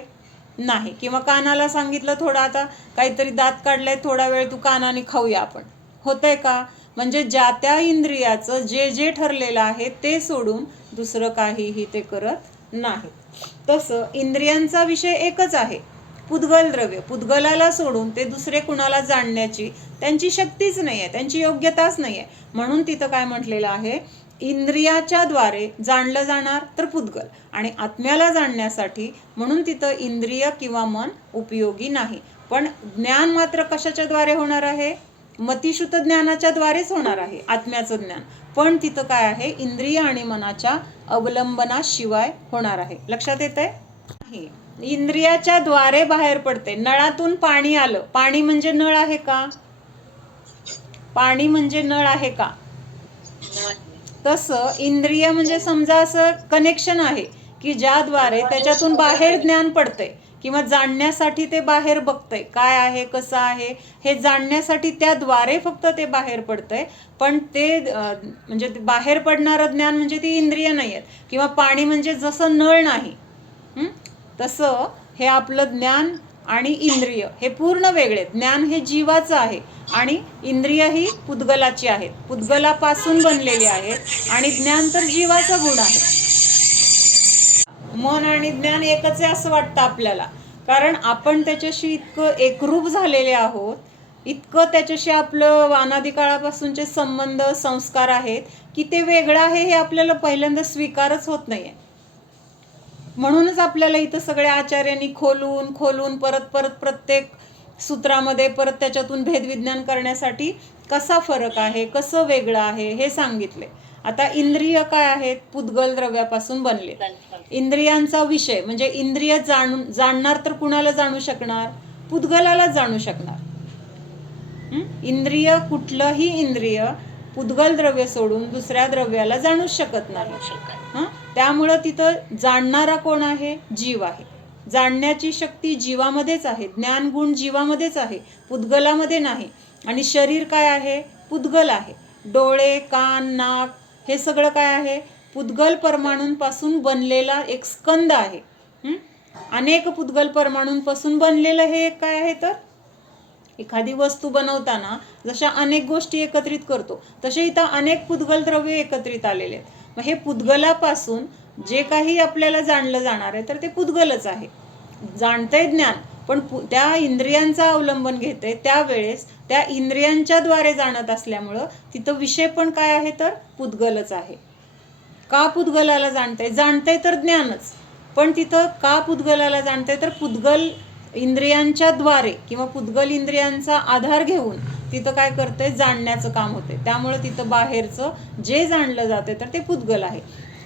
नाही. किंवा कानाला सांगितलं थोडा, आता काहीतरी दात काढलाय, थोडा वेळ तू कानाने खाऊया आपण, होतंय का? म्हणजे ज्या त्या इंद्रियाचं जे जे ठरलेलं आहे ते सोडून दुसरं काहीही ते करत नाही. तसं इंद्रियांचा विषय एकच आहे, पुद्गल द्रव्य. पुद्गलाला सोडून ते दुसरे कुणाला जाणण्याची त्यांची शक्तीच नाही आहे, त्यांची योग्यताच नाही आहे. म्हणून तिथं काय म्हटलेलं आहे? इंद्रियाच्या द्वारे जाणलं जाणार तर पुद्गल, आणि आत्म्याला जाणण्यासाठी म्हणून तिथं इंद्रिय किंवा मन उपयोगी नाही. पण ज्ञान मात्र कशाच्या द्वारे होणार आहे? मतिशुद्ध ज्ञानाच्या द्वारेच होणार आहे आत्म्याचं ज्ञान. पण तिथं काय आहे? इंद्रिय आणि मनाच्या अवलंबनाशिवाय होणार आहे. लक्षात येतंय? नाही. इंद्रियाच्या द्वारे बाहेर पडते. नळातून पाणी आलं, पाणी म्हणजे नळ आहे का? पाणी म्हणजे नळ आहे का? तसं इंद्रिय म्हणजे समजा असं कनेक्शन आहे की ज्याद्वारे त्याच्यातून बाहेर ज्ञान पडतंय किंवा जाणण्यासाठी ते बाहेर बघतंय, काय आहे कसं आहे हे जाणण्यासाठी त्याद्वारे फक्त ते बाहेर पडतंय. पण ते म्हणजे बाहेर पडणारं ज्ञान म्हणजे ती इंद्रिय नाही आहेत. किंवा पाणी म्हणजे जसं नळ नाही, तसं हे आपलं ज्ञान आणि इंद्रिय हे पूर्ण वेगळे. ज्ञान हे जीवाचं आहे आणि इंद्रिय ही पुद्गलाची आहेत, पुद्गलापासून बनलेली आहेत, आणि ज्ञान तर जीवाचा गुण आहे. मन आणि ज्ञान एकच आहे असं वाटतं आपल्याला, कारण आपण त्याच्याशी इतकं एकरूप झालेले आहोत, इतकं त्याच्याशी आपलं अनादी काळापासूनचे संबंध संस्कार आहेत की ते वेगळं आहे हे आपल्याला पहिल्यांदा स्वीकारच होत नाहीये. म्हणूनच आपल्याला इथं सगळ्या आचार्यांनी खोलून खोलून परत परत प्रत्येक सूत्रामध्ये परत त्याच्यातून भेदविज्ञान करण्यासाठी कसा फरक आहे, कसं वेगळं आहे हे सांगितले. आता इंद्रिय काय आहेत? पुद्गल द्रव्यापासून बनले. इंद्रियांचा विषय म्हणजे इंद्रिय जाणणार तर कुणाला जाणू शकणार? पुद्गलाला जाणू शकणार. इंद्रिय कुठलंही इंद्रिय पुद्गल द्रव्य सोडून दुसऱ्या द्रव्याला जाणू शकत नाही. त्यामुळं तिथं जाणणारा कोण आहे? जीव आहे. जाणण्याची शक्ती जीवामध्येच आहे, ज्ञान गुण जीवामध्येच आहे, पुद्गलामध्ये नाही. आणि शरीर काय आहे? पुद्गल आहे. डोळे, कान, नाक हे सगळं काय आहे? पुद्गल परमाणूंपासून बनलेला एक स्कंद आहे. अनेक पुद्गल परमाणूंपासून बनलेलं हे काय आहे? तर एखादी वस्तू बनवताना जशा अनेक गोष्टी एकत्रित करतो तसे इथं अनेक पुद्गल द्रव्य एकत्रित आलेले आहेत. मग हे पुद्गलापासून जे काही आपल्याला जाणलं जाणार आहे तर ते पुद्गलच आहे. जाणतंय ज्ञान, पण त्या इंद्रियांचा अवलंबन घेते, त्यावेळेस त्या इंद्रियांच्या द्वारे जाणत असल्यामुळं तिथं विषय पण काय आहे? तर पुद्गलच आहे. का पुद्गलाला जाणतंय? जाणतंय तर ज्ञानच, पण तिथं का पुद्गलाला जाणतंय? तर पुद्गल इंद्रियांच्या द्वारे किंवा पुद्गल इंद्रियांचा आधार घेऊन तिथं काय करते? जाणण्याचं काम होते. त्यामुळं तिथं बाहेरचं जे जाणलं जाते तर ते पुद्गल आहे.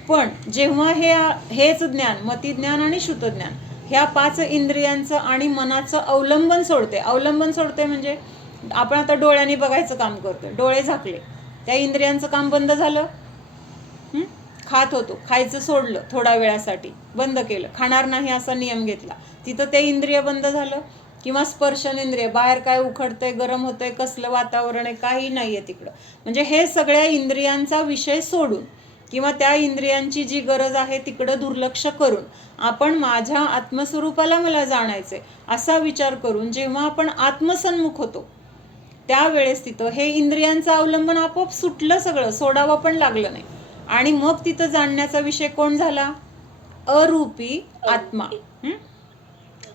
पण जेव्हा हेच ज्ञान, मतिज्ञान आणि श्रुतज्ञान, ह्या 5 इंद्रियांचं आणि मनाचं अवलंबन सोडते म्हणजे आपण आता डोळ्यांनी बघायचं काम करतोय, डोळे झाकले, त्या इंद्रियांचं काम बंद झालं. खात होतो, खायचं सोडलं, थोड्या वेळासाठी बंद केलं, खाणार नाही असा नियम घेतला, तिथं ते इंद्रिय बंद झालं. किंवा स्पर्शनेंद्रिय, बाहेर काय उखडतंय, गरम होतंय, कसलं वातावरण आहे, काही नाहीये तिकडं. म्हणजे हे सगळ्या इंद्रियांचा विषय सोडून किंवा त्या इंद्रियांची जी गरज आहे तिकडं दुर्लक्ष करून आपण माझ्या आत्मस्वरूपाला मला जाणायचंय असा विचार करून जेव्हा आपण आत्मसन्मुख होतो त्यावेळेस तिथं हे इंद्रियांचं अवलंबन आपोआप सुटलं, सगळं सोडावं पण लागलं नाही. आणि मग तिथं जाणण्याचा विषय कोण झाला? अरूपी आत्मा,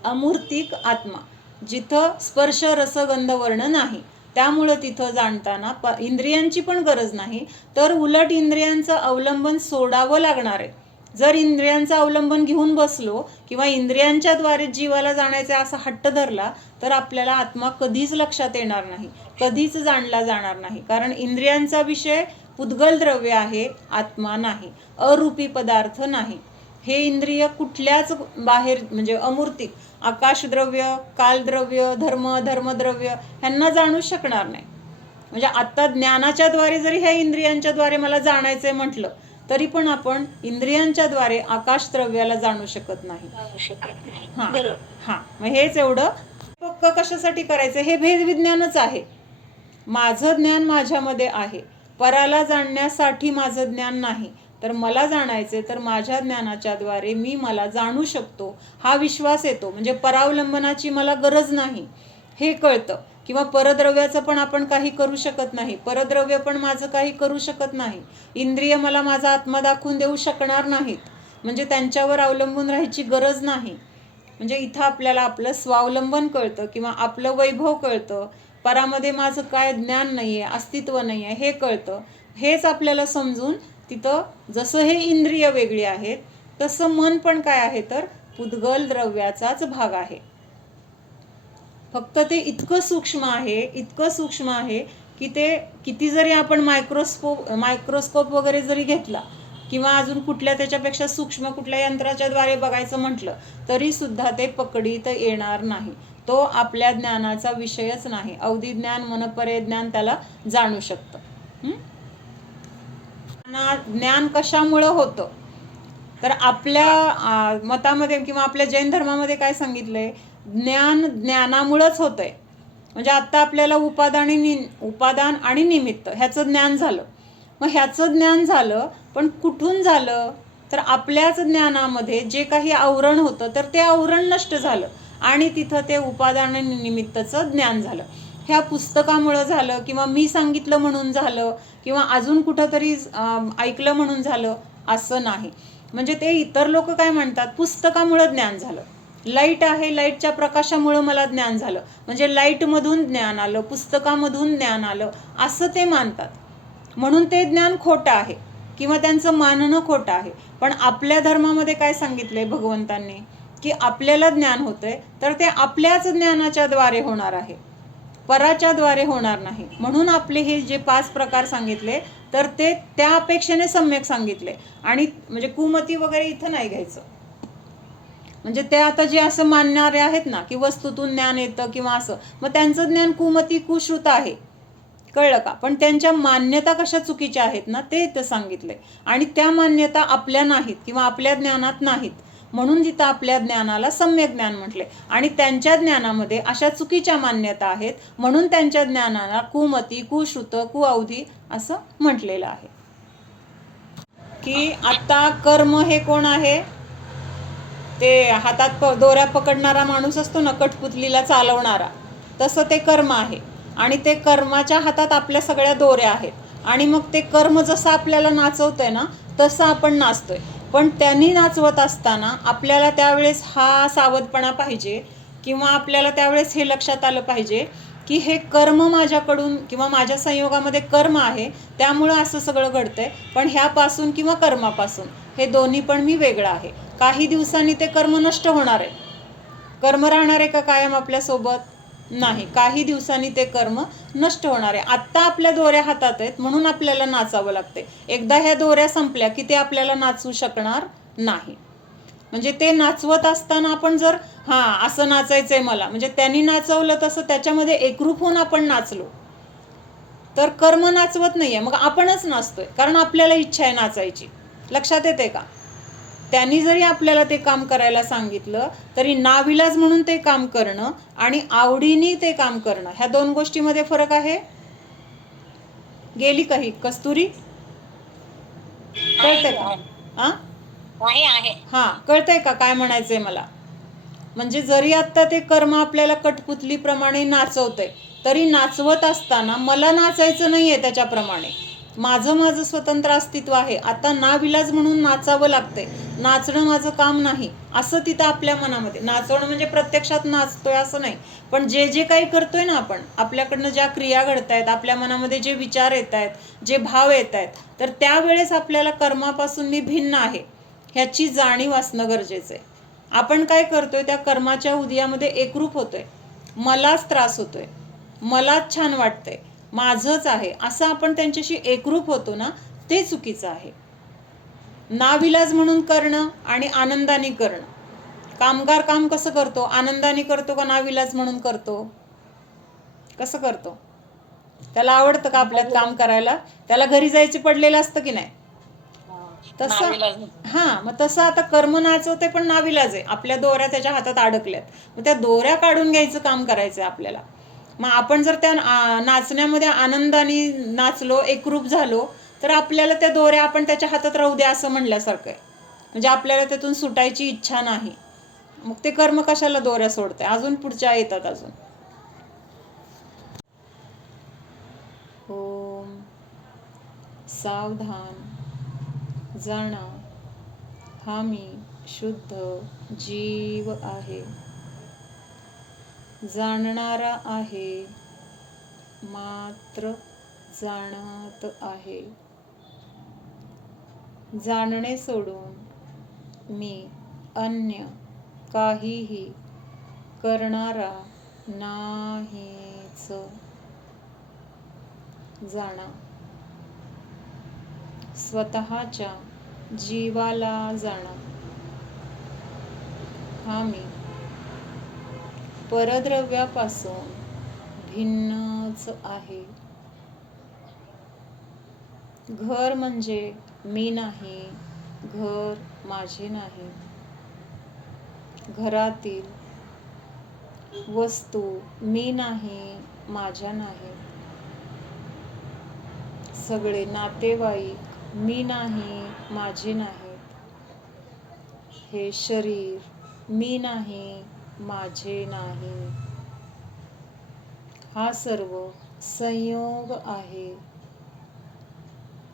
अमूर्तिक आत्मा, जिथं स्पर्श रस गंध वर्ण नाही. त्यामुळं तिथं जाणताना इंद्रियांची पण गरज नाही, तर उलट इंद्रियांचं अवलंबन सोडावं लागणार आहे. जर इंद्रियांचं अवलंबन घेऊन बसलो किंवा इंद्रियांच्या द्वारे जीवाला जाण्याचा असा हट्ट धरला तर आपल्याला आत्मा कधीच लक्षात येणार नाही, कधीच जाणला जाणार नाही. कारण इंद्रियांचा विषय पुद्गल द्रव्य आहे, आत्मा नाही, अरूपी पदार्थ नाही. हे इंद्रिय कुठल्याच बाहेर म्हणजे अमूर्तिक आकाशद्रव्य, कालद्रव्य, धर्मद्रव्य ह्यांना जाणू शकणार नाही. म्हणजे आत्ता ज्ञानाच्या द्वारे जरी ह्या इंद्रियांच्या द्वारे मला जाणायचंय म्हटलं तरी पण आपण इंद्रियांच्या द्वारे आकाश द्रव्याला जाणू शकत नाही. मग हेच एवढं पक्क कशासाठी करायचं? हे भेदविज्ञानच आहे. माझं ज्ञान माझ्यामध्ये आहे, पराला जाणण्यासाठी माझं ज्ञान नाही, तर मला जाणायचे तर माझ्या ज्ञानाच्या द्वारे मी मला जाणू शकतो हा विश्वास येतो. म्हणजे परावलंबनाची मला गरज नाही हे कळतं. किंवा परद्रव्याचं पण आपण काही करू शकत नाही, परद्रव्य पण माझं काही करू शकत नाही, इंद्रिय मला माझा आत्मा दाखवून देऊ शकणार नाहीत, म्हणजे त्यांच्यावर अवलंबून राहायची गरज नाही. म्हणजे इथं आपल्याला आपलं स्वावलंबन कळतं किंवा आपलं वैभव कळतं, परामध्ये माझं काय ज्ञान नाही आहे, अस्तित्व नाही आहे हे कळतं. हेच आपल्याला समजून तिथं जसं हे इंद्रिय वेगळी आहेत तसं मन पण काय आहे तर पुद्गल द्रव्याचाच भाग आहे. फक्त ते इतकं सूक्ष्म आहे की ते किती जरी आपण मायक्रोस्कोप वगैरे जरी घेतला किंवा अजून कुठल्या त्याच्यापेक्षा सूक्ष्म कुठल्या यंत्राच्या द्वारे बघायचं म्हटलं तरी सुद्धा ते पकडीत येणार नाही. तो आपल्या ज्ञानाचा विषयच नाही. अवधी ज्ञान, मनपरे ज्ञान त्याला जाणू शकतं. ज्ञान कशामुळं होतं तर आपल्या मतामध्ये किंवा आपल्या जैन धर्मामध्ये काय सांगितलंय? ज्ञानामुळंच होतंय. म्हणजे आता आपल्याला उपादान आणि निमित्त ह्याचं ज्ञान झालं. मग ह्याचं ज्ञान झालं पण कुठून झालं तर आपल्याच ज्ञानामध्ये जे काही आवरण होतं तर ते आवरण नष्ट झालं आणि तिथं ते उपादान आणि निमित्तचं ज्ञान झालं. ह्या पुस्तकामुळं झालं किंवा मी सांगितलं म्हणून झालं किंवा अजून कुठंतरी ऐकलं म्हणून झालं असं नाही. म्हणजे ते इतर लोक काय म्हणतात, पुस्तकामुळं ज्ञान झालं, लाईट आहे लाईटच्या प्रकाशामुळं मला ज्ञान झालं, म्हणजे लाईटमधून ज्ञान आलं, पुस्तकामधून ज्ञान आलं असं ते मानतात. म्हणून ते ज्ञान खोटं आहे किंवा त्यांचं मानणं खोटं आहे. पण आपल्या धर्मामध्ये काय सांगितलंय भगवंतांनी की आपल्याला ज्ञान होतंय तर ते आपल्याच ज्ञानाच्या द्वारे होणार आहे, पराच्या द्वारे होणार नाही. म्हणून आपले हे जे 5 प्रकार सांगितले तर ते त्या अपेक्षेने सम्यक सांगितले. आणि म्हणजे कुमती वगैरे इथं नाही घ्यायचं. म्हणजे ते आता जे असं मानणारे आहेत ना की वस्तूतून ज्ञान येतं किंवा असं, मग त्यांचं ज्ञान कुमती कुश्रुत आहे, कळलं का? पण त्यांच्या मान्यता कशा चुकीच्या आहेत ना ते इथं सांगितलंय. आणि त्या मान्यता आपल्या नाहीत किंवा आपल्या ज्ञानात नाहीत, म्हणून तिथं आपल्या ज्ञानाला सम्यक ज्ञान म्हटले. आणि त्यांच्या ज्ञानामध्ये अशा चुकीच्या मान्यता आहेत म्हणून त्यांच्या ज्ञानाला कुमती, कुश्रुत, कुअवधी असं म्हटलेलं आहे. की आता कर्म हे कोण आहे? ते हातात दोऱ्या पकडणारा माणूस असतो ना, कठपुतलीला चालवणारा, तसं ते कर्म आहे. आणि ते कर्माच्या हातात आपल्या सगळ्या दोऱ्या आहेत. आणि मग ते कर्म जसं आपल्याला नाचवतंय ना तसं आपण नाचतोय. पण त्यांनी नाचवत असताना आपल्याला त्यावेळेस हा सावधपणा पाहिजे किंवा आपल्याला त्यावेळेस हे लक्षात आलं पाहिजे की हे कर्म माझ्याकडून किंवा माझ्या संयोगामध्ये कर्म आहे त्यामुळं असं सगळं घडतंय. पण ह्यापासून किंवा कर्मापासून हे दोन्ही पण मी वेगळं आहे. काही दिवसांनी ते कर्म नष्ट होणार आहे. कर्म राहणार आहे का कायम आपल्यासोबत? नाही, काही दिवसांनी ते कर्म नष्ट होणार आहे. आत्ता आपल्या दोऱ्या हातात आहेत म्हणून आपल्याला नाचावं लागते. एकदा ह्या दोऱ्या संपल्या की ते आपल्याला नाचवू शकणार नाही. म्हणजे ते नाचवत असताना आपण जर असं नाचायचंय मला, म्हणजे त्यांनी नाचवलं तसं त्याच्यामध्ये एकरूप होऊन आपण नाचलो तर कर्म नाचवत नाहीये, मग आपणच नाचतोय, कारण आपल्याला इच्छा आहे नाचायची. लक्षात येते का? त्यांनी जरी आपल्याला ते काम करायला सांगितलं तरी नाविलाज म्हणून ते काम करणं आणि आवडीने ते काम करणं, ह्या दोन गोष्टीमध्ये फरक आहे. गेली काही कस्तुरी? कळतंय का? हा, कळतंय का काय म्हणायचंय मला? म्हणजे जरी आत्ता ते कर्म आपल्याला कठपुतलीप्रमाणे नाचवतंय तरी नाचवत असताना मला नाचायचं नाहीये त्याच्याप्रमाणे, माझं स्वतंत्र अस्तित्व आहे. आता नाविलाज म्हणून नाचावं लागतंय, नाचणं माझं काम नाही असं तिथं आपल्या मनामध्ये. नाचवणं म्हणजे प्रत्यक्षात नाचतोय असं नाही, पण जे जे काही करतोय ना आपण, आपल्याकडनं ज्या क्रिया घडतायत, आपल्या मनामध्ये जे विचार येत आहेत, जे भाव येत आहेत, तर त्यावेळेस आपल्याला कर्मापासून मी भिन्न आहे ह्याची जाणीव असणं गरजेचं आहे. आपण काय करतोय, त्या कर्माच्या उदयामध्ये एकरूप होतोय, मलाच त्रास होतोय, मलाच छान वाटतंय, माझंच आहे असं आपण त्यांच्याशी एकरूप होतो ना, ते चुकीचं आहे. नाविलाज म्हणून करणं आणि आनंदाने करणं. कामगार काम कसं करतो? आनंदाने करतो का नाविलाज म्हणून करतो? कसं करतो? त्याला आवडतं का आपल्यात काम करायला? त्याला घरी जायचे पडलेलं असतं की नाही? तसं मग तसं आता कर्म नाचवते पण नाविलाज आहे, आपल्या दोऱ्या त्याच्या हातात अडकल्यात, मग त्या दोऱ्या काढून घ्यायचं काम करायचं आपल्याला. मग आपण जर त्या नाचण्यामध्ये आनंदाने नाचलो, एकरूप झालो, तर आपल्याला त्या दोऱ्या आपण त्याच्या हातात राहू द्या असं म्हणल्यासारखं आहे. म्हणजे आपल्याला त्यातून सुटायची इच्छा नाही. मग ते कर्म कशाला दोऱ्या सोडते? अजून पुढच्या येतात अजून. ओम सावधान, जाणा हा मी शुद्ध जीव आहे, जाणणारा आहे, मात्र जाणत आहे. जाणणे सोडून मी अन्य काहीही करणारा नाहीच. जाणा स्वतःच्या जीवाला, जाणा हा मी परद्रव्यापासून भिन्नच आहे. घर म्हणजे मी नाही, घर माझे नाही, घरातील वस्तू मी नाही, माझ्या नाही, सगळे नातेवाईक मी नाही, माझे नाहीत, हे शरीर मी नाही, माझे नाही, हा सर्व संयोग आहे.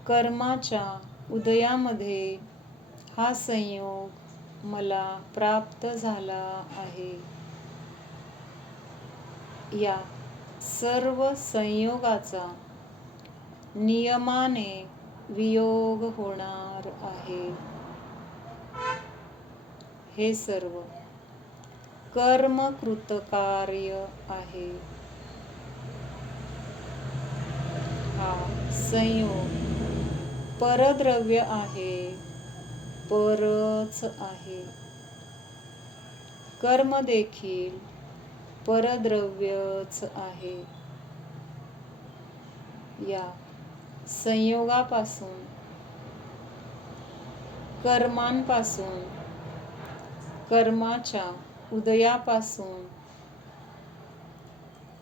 कर्माच्या उदयामध्ये हा संयोग मला प्राप्त झाला आहे. या सर्व संयोगाचा नियमाने वियोग होणार आहे. हे सर्व कर्मकृत कार्य आहे. हा संयोग परद्रव्य आहे, परच आहे. कर्म देखील परद्रव्यच आहे. या संयोगापासून, कर्मांपासून, कर्माच्या उदयापासून,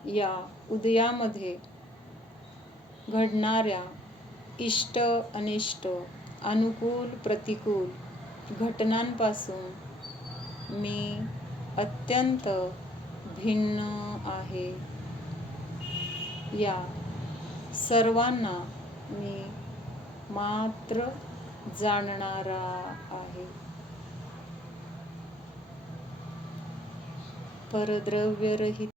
या उदयामध्ये घडणाऱ्या इष्ट अनिष्ट, अनुकूल प्रतिकूल घटनांपासून मी अत्यंत भिन्न आहे. या सर्वांना मी मात्र जाणणारा आहे. परद्रव्यरहित